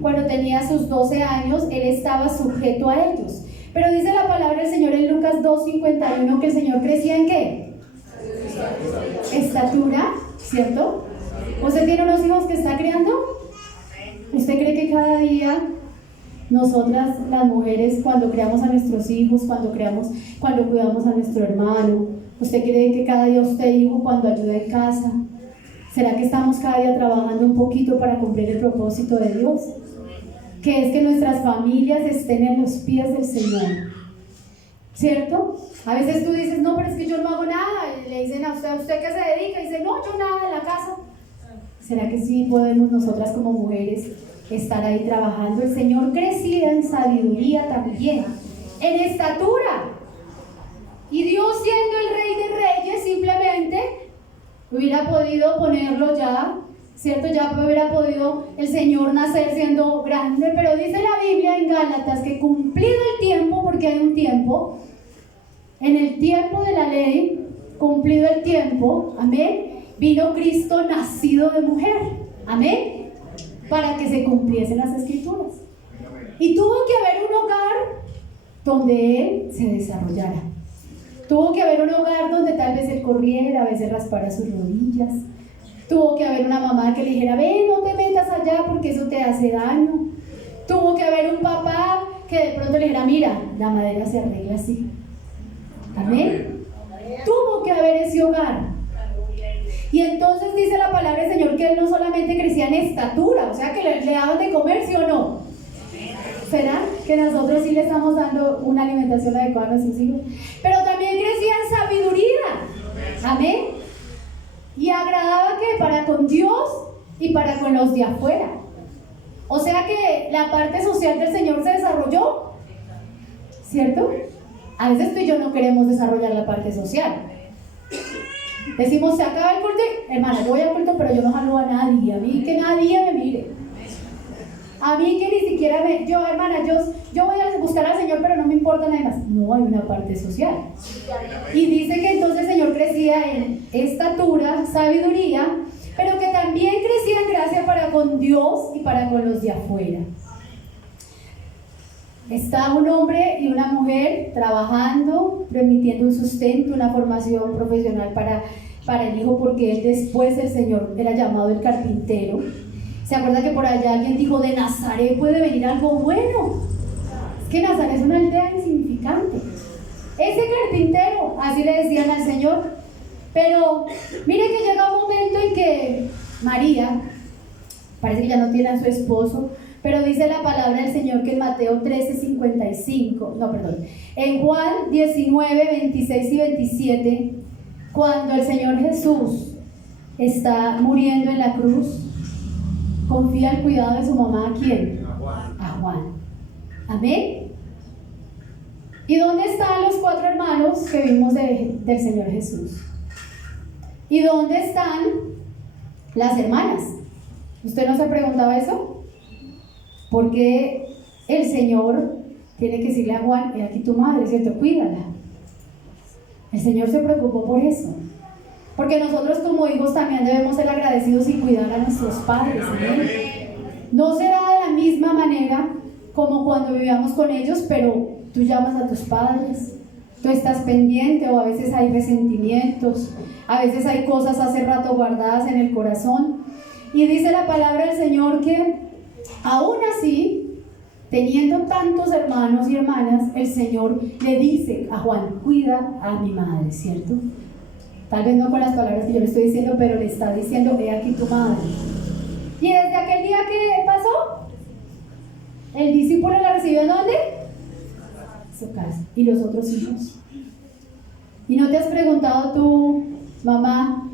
cuando tenía sus 12 años, él estaba sujeto a ellos. Pero dice la palabra del Señor en Lucas 2:51 que el Señor crecía ¿en qué? Estatura, ¿cierto? ¿Usted tiene unos hijos que está criando? ¿Usted cree que cada día nosotras, las mujeres, cuando criamos a nuestros hijos, cuando cuidamos a nuestro hermano, usted cree que cada día usted, hijo, cuando ayuda en casa, será que estamos cada día trabajando un poquito para cumplir el propósito de Dios? Que es que nuestras familias estén en los pies del Señor, ¿cierto? A veces tú dices, no, pero es que yo no hago nada. Y le dicen a usted qué se dedica? Y dice, no, yo nada en la casa. ¿Será que sí podemos nosotras como mujeres estar ahí trabajando? El Señor crecía en sabiduría también, en estatura. Y Dios, siendo el Rey de Reyes, simplemente hubiera podido ponerlo ya, ¿cierto? Ya hubiera podido el Señor nacer siendo grande, pero dice la Biblia en Gálatas que cumplido el tiempo, porque hay un tiempo, en el tiempo de la ley, cumplido el tiempo, amén, vino Cristo nacido de mujer, amén, para que se cumpliesen las Escrituras. Y tuvo que haber un hogar donde Él se desarrollara. Tuvo que haber un hogar donde tal vez Él corriera, a veces raspara sus rodillas. Tuvo que haber una mamá que le dijera, ven, no te metas allá porque eso te hace daño. Tuvo que haber un papá que de pronto le dijera, mira, la madera se arregla así. Amén. Tuvo que haber ese hogar. Y entonces dice la palabra del Señor que Él no solamente crecía en estatura, o sea que le daban de comer, ¿sí o no? ¿Será que nosotros sí le estamos dando una alimentación adecuada a nuestros hijos? Pero también crecía en sabiduría. Amén. Y agradaba que para con Dios y para con los de afuera. O sea que la parte social del Señor se desarrolló, ¿cierto? A veces tú y yo no queremos desarrollar la parte social. Decimos, se acaba el culto, hermana, yo voy al culto, pero yo no saludo a nadie. A mí que nadie me mire. A mí que ni siquiera yo, hermana, yo voy a buscar al Señor, pero no me importa nada más. No, hay una parte social. Y dice que entonces el Señor crecía en estatura, sabiduría, pero que también crecía en gracia para con Dios y para con los de afuera. Está un hombre y una mujer trabajando, permitiendo un sustento, una formación profesional para el hijo, porque él después el Señor era llamado el carpintero. ¿Se acuerda que por allá alguien dijo, de Nazaret puede venir algo bueno? Es que Nazaret es una aldea insignificante. Ese carpintero, así le decían al Señor. Pero mire que llega un momento en que María, parece que ya no tiene a su esposo, pero dice la palabra del Señor que en Mateo 13:55, en Juan 19:26 y 27, cuando el Señor Jesús está muriendo en la cruz, confía el cuidado de su mamá. ¿A quién? A Juan. Amén. ¿Y dónde están los 4 hermanos que vimos del Señor Jesús? ¿Y dónde están las hermanas? ¿Usted no se preguntaba eso? ¿Por qué el Señor tiene que decirle a Juan, he aquí tu madre, ¿cierto? Cuídala. El Señor se preocupó por eso. Porque nosotros como hijos también debemos ser agradecidos y cuidar a nuestros padres. ¿Sí? No será de la misma manera como cuando vivíamos con ellos, pero tú llamas a tus padres, tú estás pendiente, o a veces hay resentimientos, a veces hay cosas hace rato guardadas en el corazón. Y dice la palabra del Señor que aún así, teniendo tantos hermanos y hermanas, el Señor le dice a Juan, cuida a mi madre, ¿cierto? Tal vez no con las palabras que yo le estoy diciendo, pero le está diciendo, he aquí tu madre. Y desde aquel día que pasó, el discípulo la recibió ¿en dónde? Su casa. ¿Y los otros hijos? ¿Y no te has preguntado tú, mamá,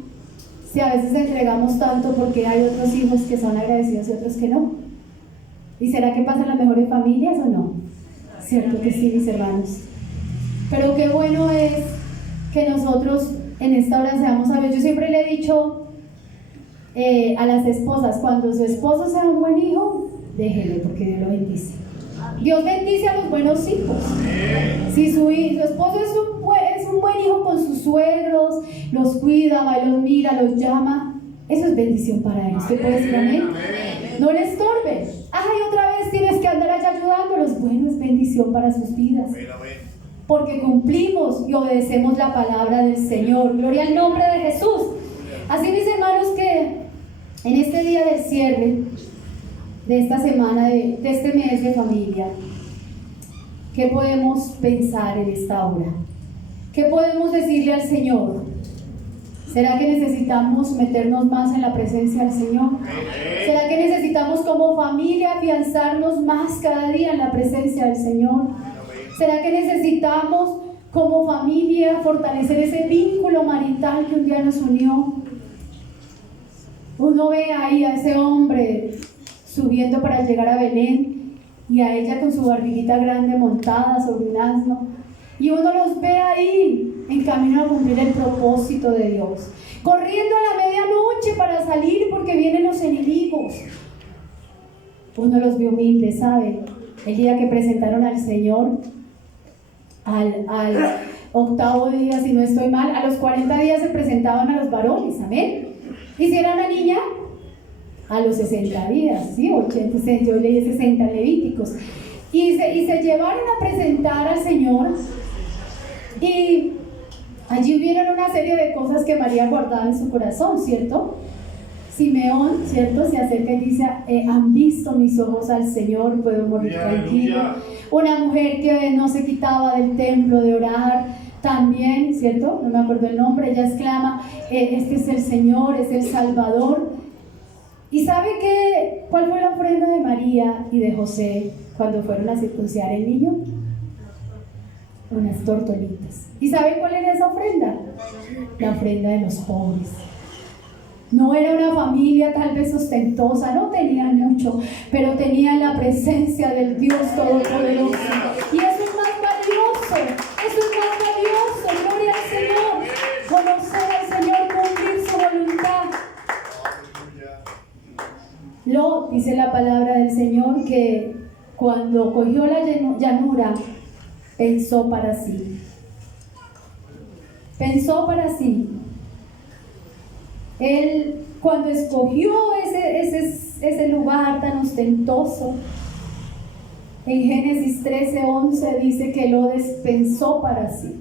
si a veces entregamos tanto porque hay otros hijos que son agradecidos y otros que no? ¿Y será que pasa en las mejores familias o no? Cierto que sí, mis hermanos. Pero qué bueno es que nosotros en esta hora seamos sabios. Yo siempre le he dicho a las esposas, cuando su esposo sea un buen hijo, déjelo, porque Dios lo bendice. Dios bendice a los buenos hijos. Si su esposo es un buen hijo con sus suegros, los cuida, va y los mira, los llama, eso es bendición para él. ¿Usted puede decir amén? No le estorbe. Ay, otra vez tienes que andar allá ayudándolos. Bueno, es bendición para sus vidas, porque cumplimos y obedecemos la palabra del Señor. Gloria al nombre de Jesús. Así, mis hermanos, que en este día del cierre de esta semana, de este mes de familia, ¿qué podemos pensar en esta hora? ¿Qué podemos decirle al Señor? ¿Será que necesitamos meternos más en la presencia del Señor? ¿Será que necesitamos como familia afianzarnos más cada día en la presencia del Señor? ¿Será que necesitamos como familia fortalecer ese vínculo marital que un día nos unió? Uno ve ahí a ese hombre subiendo para llegar a Belén y a ella con su barbiguita grande montada sobre un asno, y uno los ve ahí en camino a cumplir el propósito de Dios, corriendo a la medianoche para salir porque vienen los enemigos. Uno los ve humildes, ¿sabe? El día que presentaron al Señor, al 8º día, si no estoy mal, a los 40 días se presentaban a los varones, ¿amén? Y si era una niña, a los 60 días, ¿sí? 80, yo leí 60 levíticos. Y se llevaron a presentar al Señor, y allí hubieron una serie de cosas que María guardaba en su corazón, ¿cierto? Simeón, ¿cierto? Se acerca y dice, han visto mis ojos al Señor, puedo morir tranquilo. Una mujer que no se quitaba del templo de orar, también, ¿cierto? No me acuerdo el nombre, ella exclama, este es el Señor, es el Salvador. ¿Y sabe cuál fue la ofrenda de María y de José cuando fueron a circuncidar el niño? Unas tortolitas. ¿Y sabe cuál era esa ofrenda? La ofrenda de los pobres. No era una familia tal vez ostentosa, no tenían mucho, pero tenían la presencia del Dios Todopoderoso. Y eso es más valioso, eso es más valioso. Gloria al Señor. Conocer al Señor Lot, dice la palabra del Señor, que cuando cogió la llanura, pensó para sí. Pensó para sí. Él, cuando escogió ese lugar tan ostentoso, en Génesis 13:11 dice que Lot pensó para sí.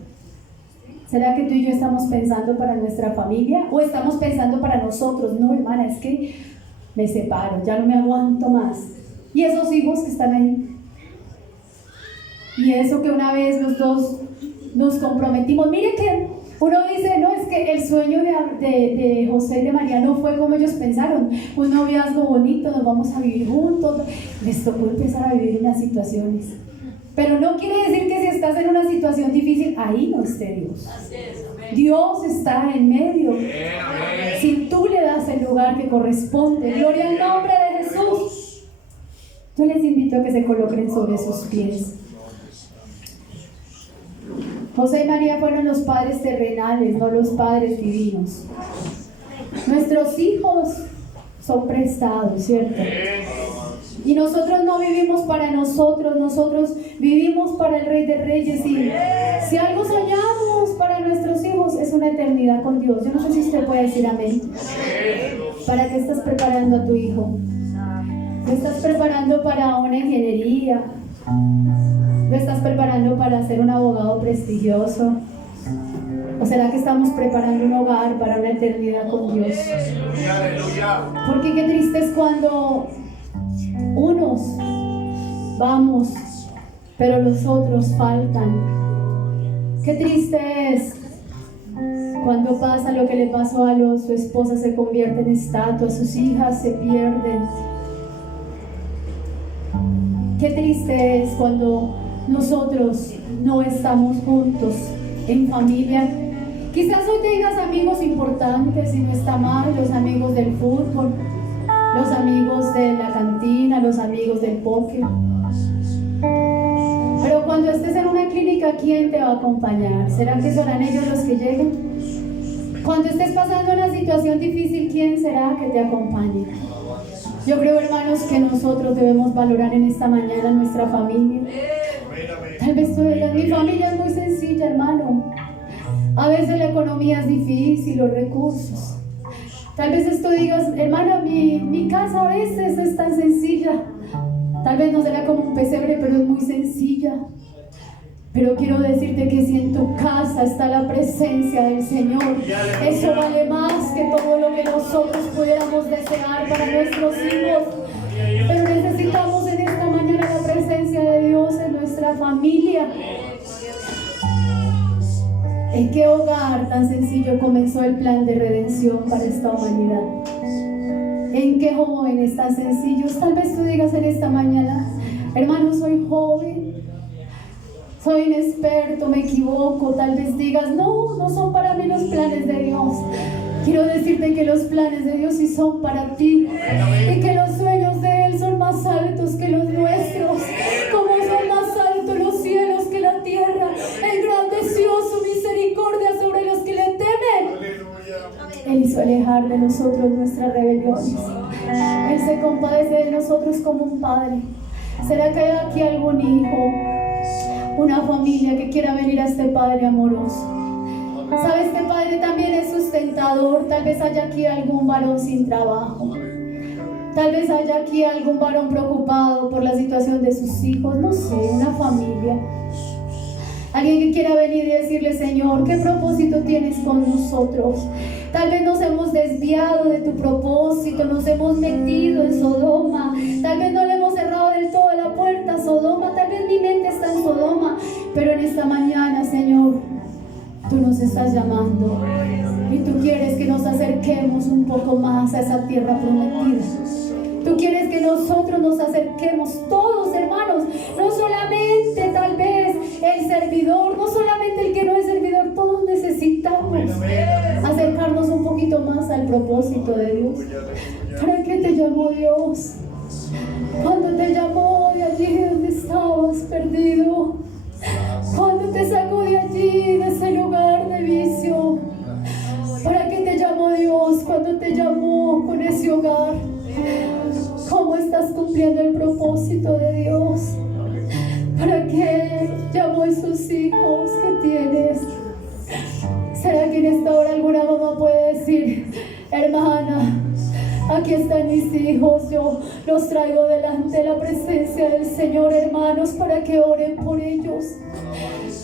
¿Será que tú y yo estamos pensando para nuestra familia? ¿O estamos pensando para nosotros? No, hermana, es que me separo, ya no me aguanto más. Y esos hijos que están ahí. Y eso que una vez los dos nos comprometimos. Mire que uno dice, no, es que el sueño de José y de María no fue como ellos pensaron. Un noviazgo bonito, nos vamos a vivir juntos. Les tocó empezar a vivir unas situaciones. Pero no quiere decir que si estás en una situación difícil, ahí no esté Dios. Dios está en medio. Si tú le das el lugar que corresponde, gloria al nombre de Jesús. Yo les invito a que se coloquen sobre sus pies. José y María fueron los padres terrenales, no los padres divinos. Nuestros hijos son prestados, ¿cierto? Y nosotros no vivimos para nosotros, nosotros vivimos para el Rey de Reyes. Y si algo soñamos para nuestros hijos es una eternidad con Dios. Yo no sé si usted puede decir amén. ¿Para qué estás preparando a tu hijo? ¿Lo estás preparando para una ingeniería? ¿Lo estás preparando para ser un abogado prestigioso? ¿O será que estamos preparando un hogar para una eternidad con Dios? Porque qué triste es cuando unos vamos, pero los otros faltan. Qué triste es cuando pasa lo que le pasó a Lot. Su esposa se convierte en estatua, sus hijas se pierden. Qué triste es cuando nosotros no estamos juntos en familia. Quizás hoy tengas amigos importantes y no está mal, los amigos del fútbol, los amigos de la cantina, los amigos del póker. Pero cuando estés en una clínica, ¿quién te va a acompañar? ¿Será que serán ellos los que lleguen? Cuando estés pasando una situación difícil, ¿quién será que te acompañe? Yo creo, hermanos, que nosotros debemos valorar en esta mañana nuestra familia. Tal vez tú digas, mi familia es muy sencilla, hermano. A veces la economía es difícil, los recursos. Tal vez tú digas, hermano, mi casa a veces es tan sencilla. Tal vez no será como un pesebre, pero es muy sencilla. Pero quiero decirte que si en tu casa está la presencia del Señor, eso vale más que todo lo que nosotros pudiéramos desear para nuestros hijos. Pero necesitamos en esta mañana la presencia de Dios en nuestra familia. ¿En qué hogar tan sencillo comenzó el plan de redención para esta humanidad? ¿En qué jóvenes tan sencillos? Tal vez tú digas en esta mañana, hermano, soy joven, soy inexperto, me equivoco. Tal vez digas, no son para mí los planes de Dios. Quiero decirte que los planes de Dios sí son para ti, y que los sueños de Él son más altos que los nuestros. Como son más altos los cielos que la tierra, engrandeció su misericordia sobre los que le temen. Él hizo alejar de nosotros nuestras rebeliones. Él se compadece de nosotros como un padre. ¿Será que hay aquí algún hijo, una familia que quiera venir a este Padre amoroso? ¿Sabes que Padre también es sustentador? Tal vez haya aquí algún varón sin trabajo. Tal vez haya aquí algún varón preocupado por la situación de sus hijos. No sé, una familia. Alguien que quiera venir y decirle, Señor, ¿qué propósito tienes con nosotros? Tal vez nos hemos desviado de tu propósito, nos hemos metido en Sodoma. Tal vez no le hemos cerrado del todo la puerta a Sodoma. Tal vez mi mente está en Sodoma. Pero en esta mañana, Señor, tú nos estás llamando y tú quieres que nos acerquemos un poco más a esa tierra prometida. Tú quieres que nosotros nos acerquemos todos, hermanos, no solamente tal vez el servidor, no solamente el que no es servidor, todos necesitamos acercarnos un poquito más al propósito de Dios. ¿Para qué te llamó Dios? Cuando te llamó de allí donde estabas perdido, cuando te sacó de allí, de ese lugar de vicio. ¿Para qué te llamó Dios cuando te llamó con ese hogar? cumpliendo el propósito de Dios. ¿Para qué llamó a sus hijos que tienes? ¿Será que en esta hora alguna mamá puede decir: hermana, aquí están mis hijos, yo los traigo delante de la presencia del Señor, hermanos, para que oren por ellos?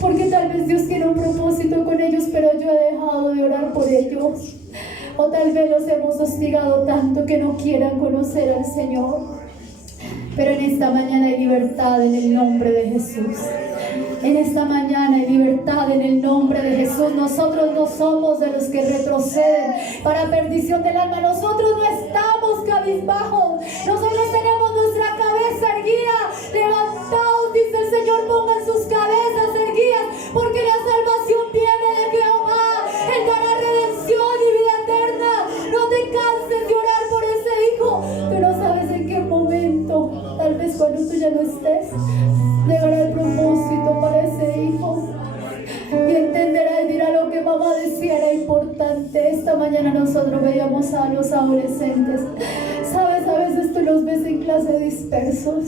Porque tal vez Dios tiene un propósito con ellos, pero yo he dejado de orar por ellos. O tal vez los hemos hostigado tanto que no quieran conocer al Señor. Pero en esta mañana hay libertad en el nombre de Jesús. En esta mañana hay libertad en el nombre de Jesús. Nosotros no somos de los que retroceden para perdición del alma. Nosotros no estamos cabizbajos. Nosotros tenemos nuestra cabeza erguida. Levantaos, dice el Señor, pongan sus cabezas erguidas, porque la salvación viene de Jehová. Él dará redención y vida eterna. No te canses de orar por ese hijo. Tú no sabes en qué momento, tal vez cuando tú ya no estés, llegará el propósito para ese hijo y entenderá y dirá: lo que mamá decía era importante. Esta mañana nosotros veíamos a los adolescentes. Sabes, a veces tú los ves en clase dispersos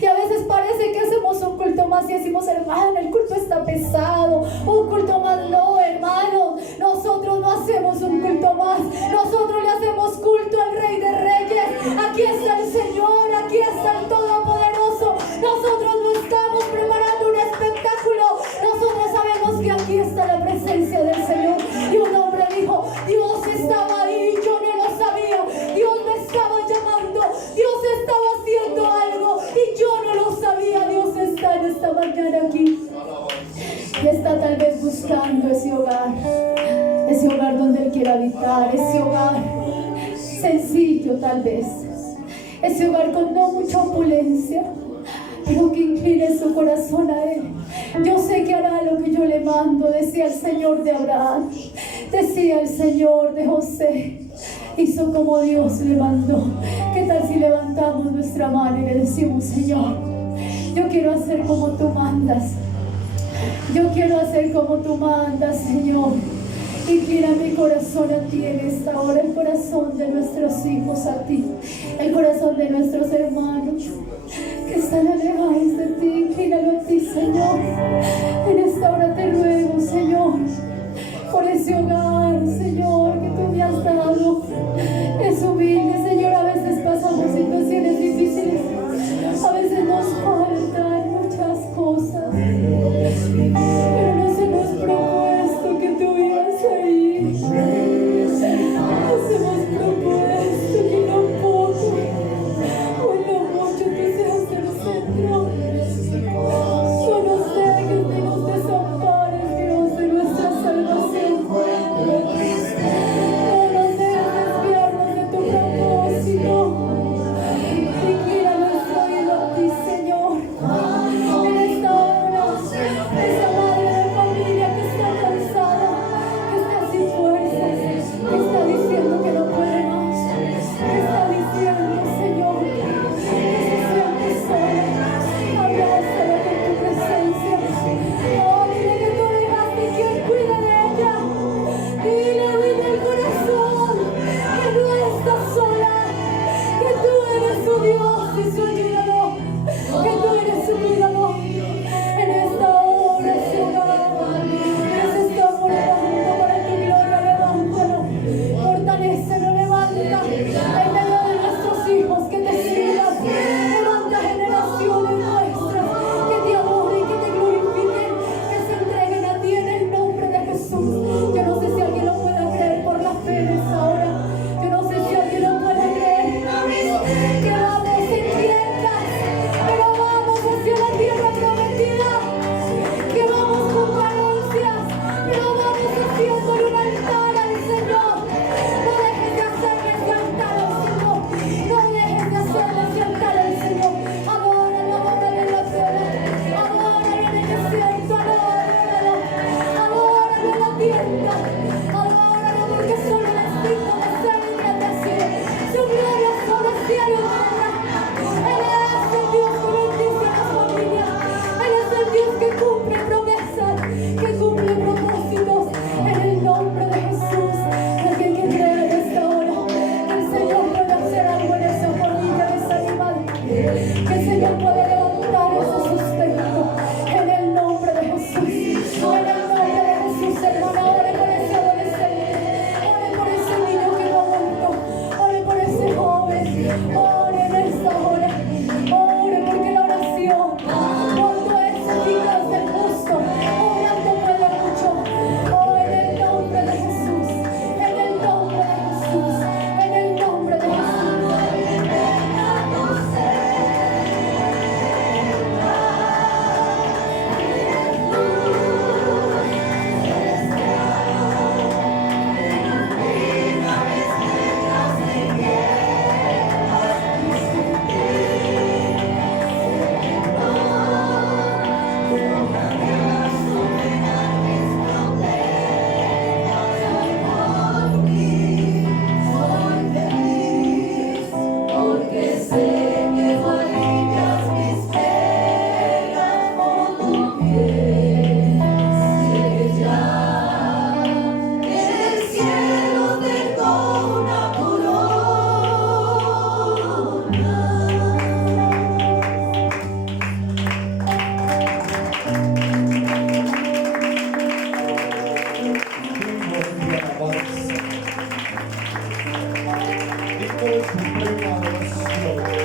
y a veces parece que hacemos un culto más y decimos: hermano, el culto está pesado, un culto más. No, hermano, nosotros no hacemos un culto más, nosotros le hacemos culto al Rey de Reyes. Aquí está el Señor, aquí está el Todopoderoso. Nosotros no estamos preparando un espectáculo, nosotros sabemos que aquí está la presencia del Señor. Y un hombre dijo: Dios estaba ahí, yo no lo sabía, Dios me estaba llamando, Dios estaba haciendo algo y yo no lo sabía. Dios está en esta mañana aquí y está tal vez buscando ese hogar donde Él quiere habitar, ese hogar sencillo tal vez, ese hogar con no mucha opulencia, pero que incline su corazón a Él. Yo sé que hará lo que yo le mando, decía el Señor de Abraham, decía el Señor de José. Hizo como Dios le mandó. ¿Qué tal si levantamos nuestra mano y le decimos: Señor, yo quiero hacer como tú mandas? Yo quiero hacer como tú mandas, Señor. Inclina mi corazón a ti en esta hora, el corazón de nuestros hijos a ti, el corazón de nuestros hermanos que están alejados de ti. Inclínalo a ti, Señor. En esta hora te ruego, Señor, por ese hogar, Señor, que tú me has dado. Es humilde, Señor. A veces pasamos situaciones difíciles, a veces nos faltan muchas cosas, pero nos hemos propuesto que tú vivas ahí. Nos hemos propuesto que lo poco o lo mucho tú seas el centro. Solo sé que te nos desampares, Dios, de nuestra salvación. No nos dejes desviarnos de tu propósito. Inclina nuestro oído a ti, Señor. En esta hora, esa madre de familia que está cansada, que está sin fuerzas, que está diciendo que no puede más, que está diciendo, Señor, que se siente sola. Abrázala con tu presencia. Oh, dile que tú dejaste quien cuide de ella. Dile el corazón que no está sola, que tú eres su Dios y su ayudador, que tú eres su cuidador. En esta hora, ese hogar que se está formando para tu gloria, levántalo, fortalécelo, levanta en medio de nuestros hijos que te sigan, levanta generaciones nuestras que te adoren, que te glorifiquen, que se entreguen a ti en el nombre de Jesús. Yo no sé si alguien lo pueda creer por la fe en esa hora. Yo no sé si alguien lo puede creer. Que vamos, entienda suprema adoración.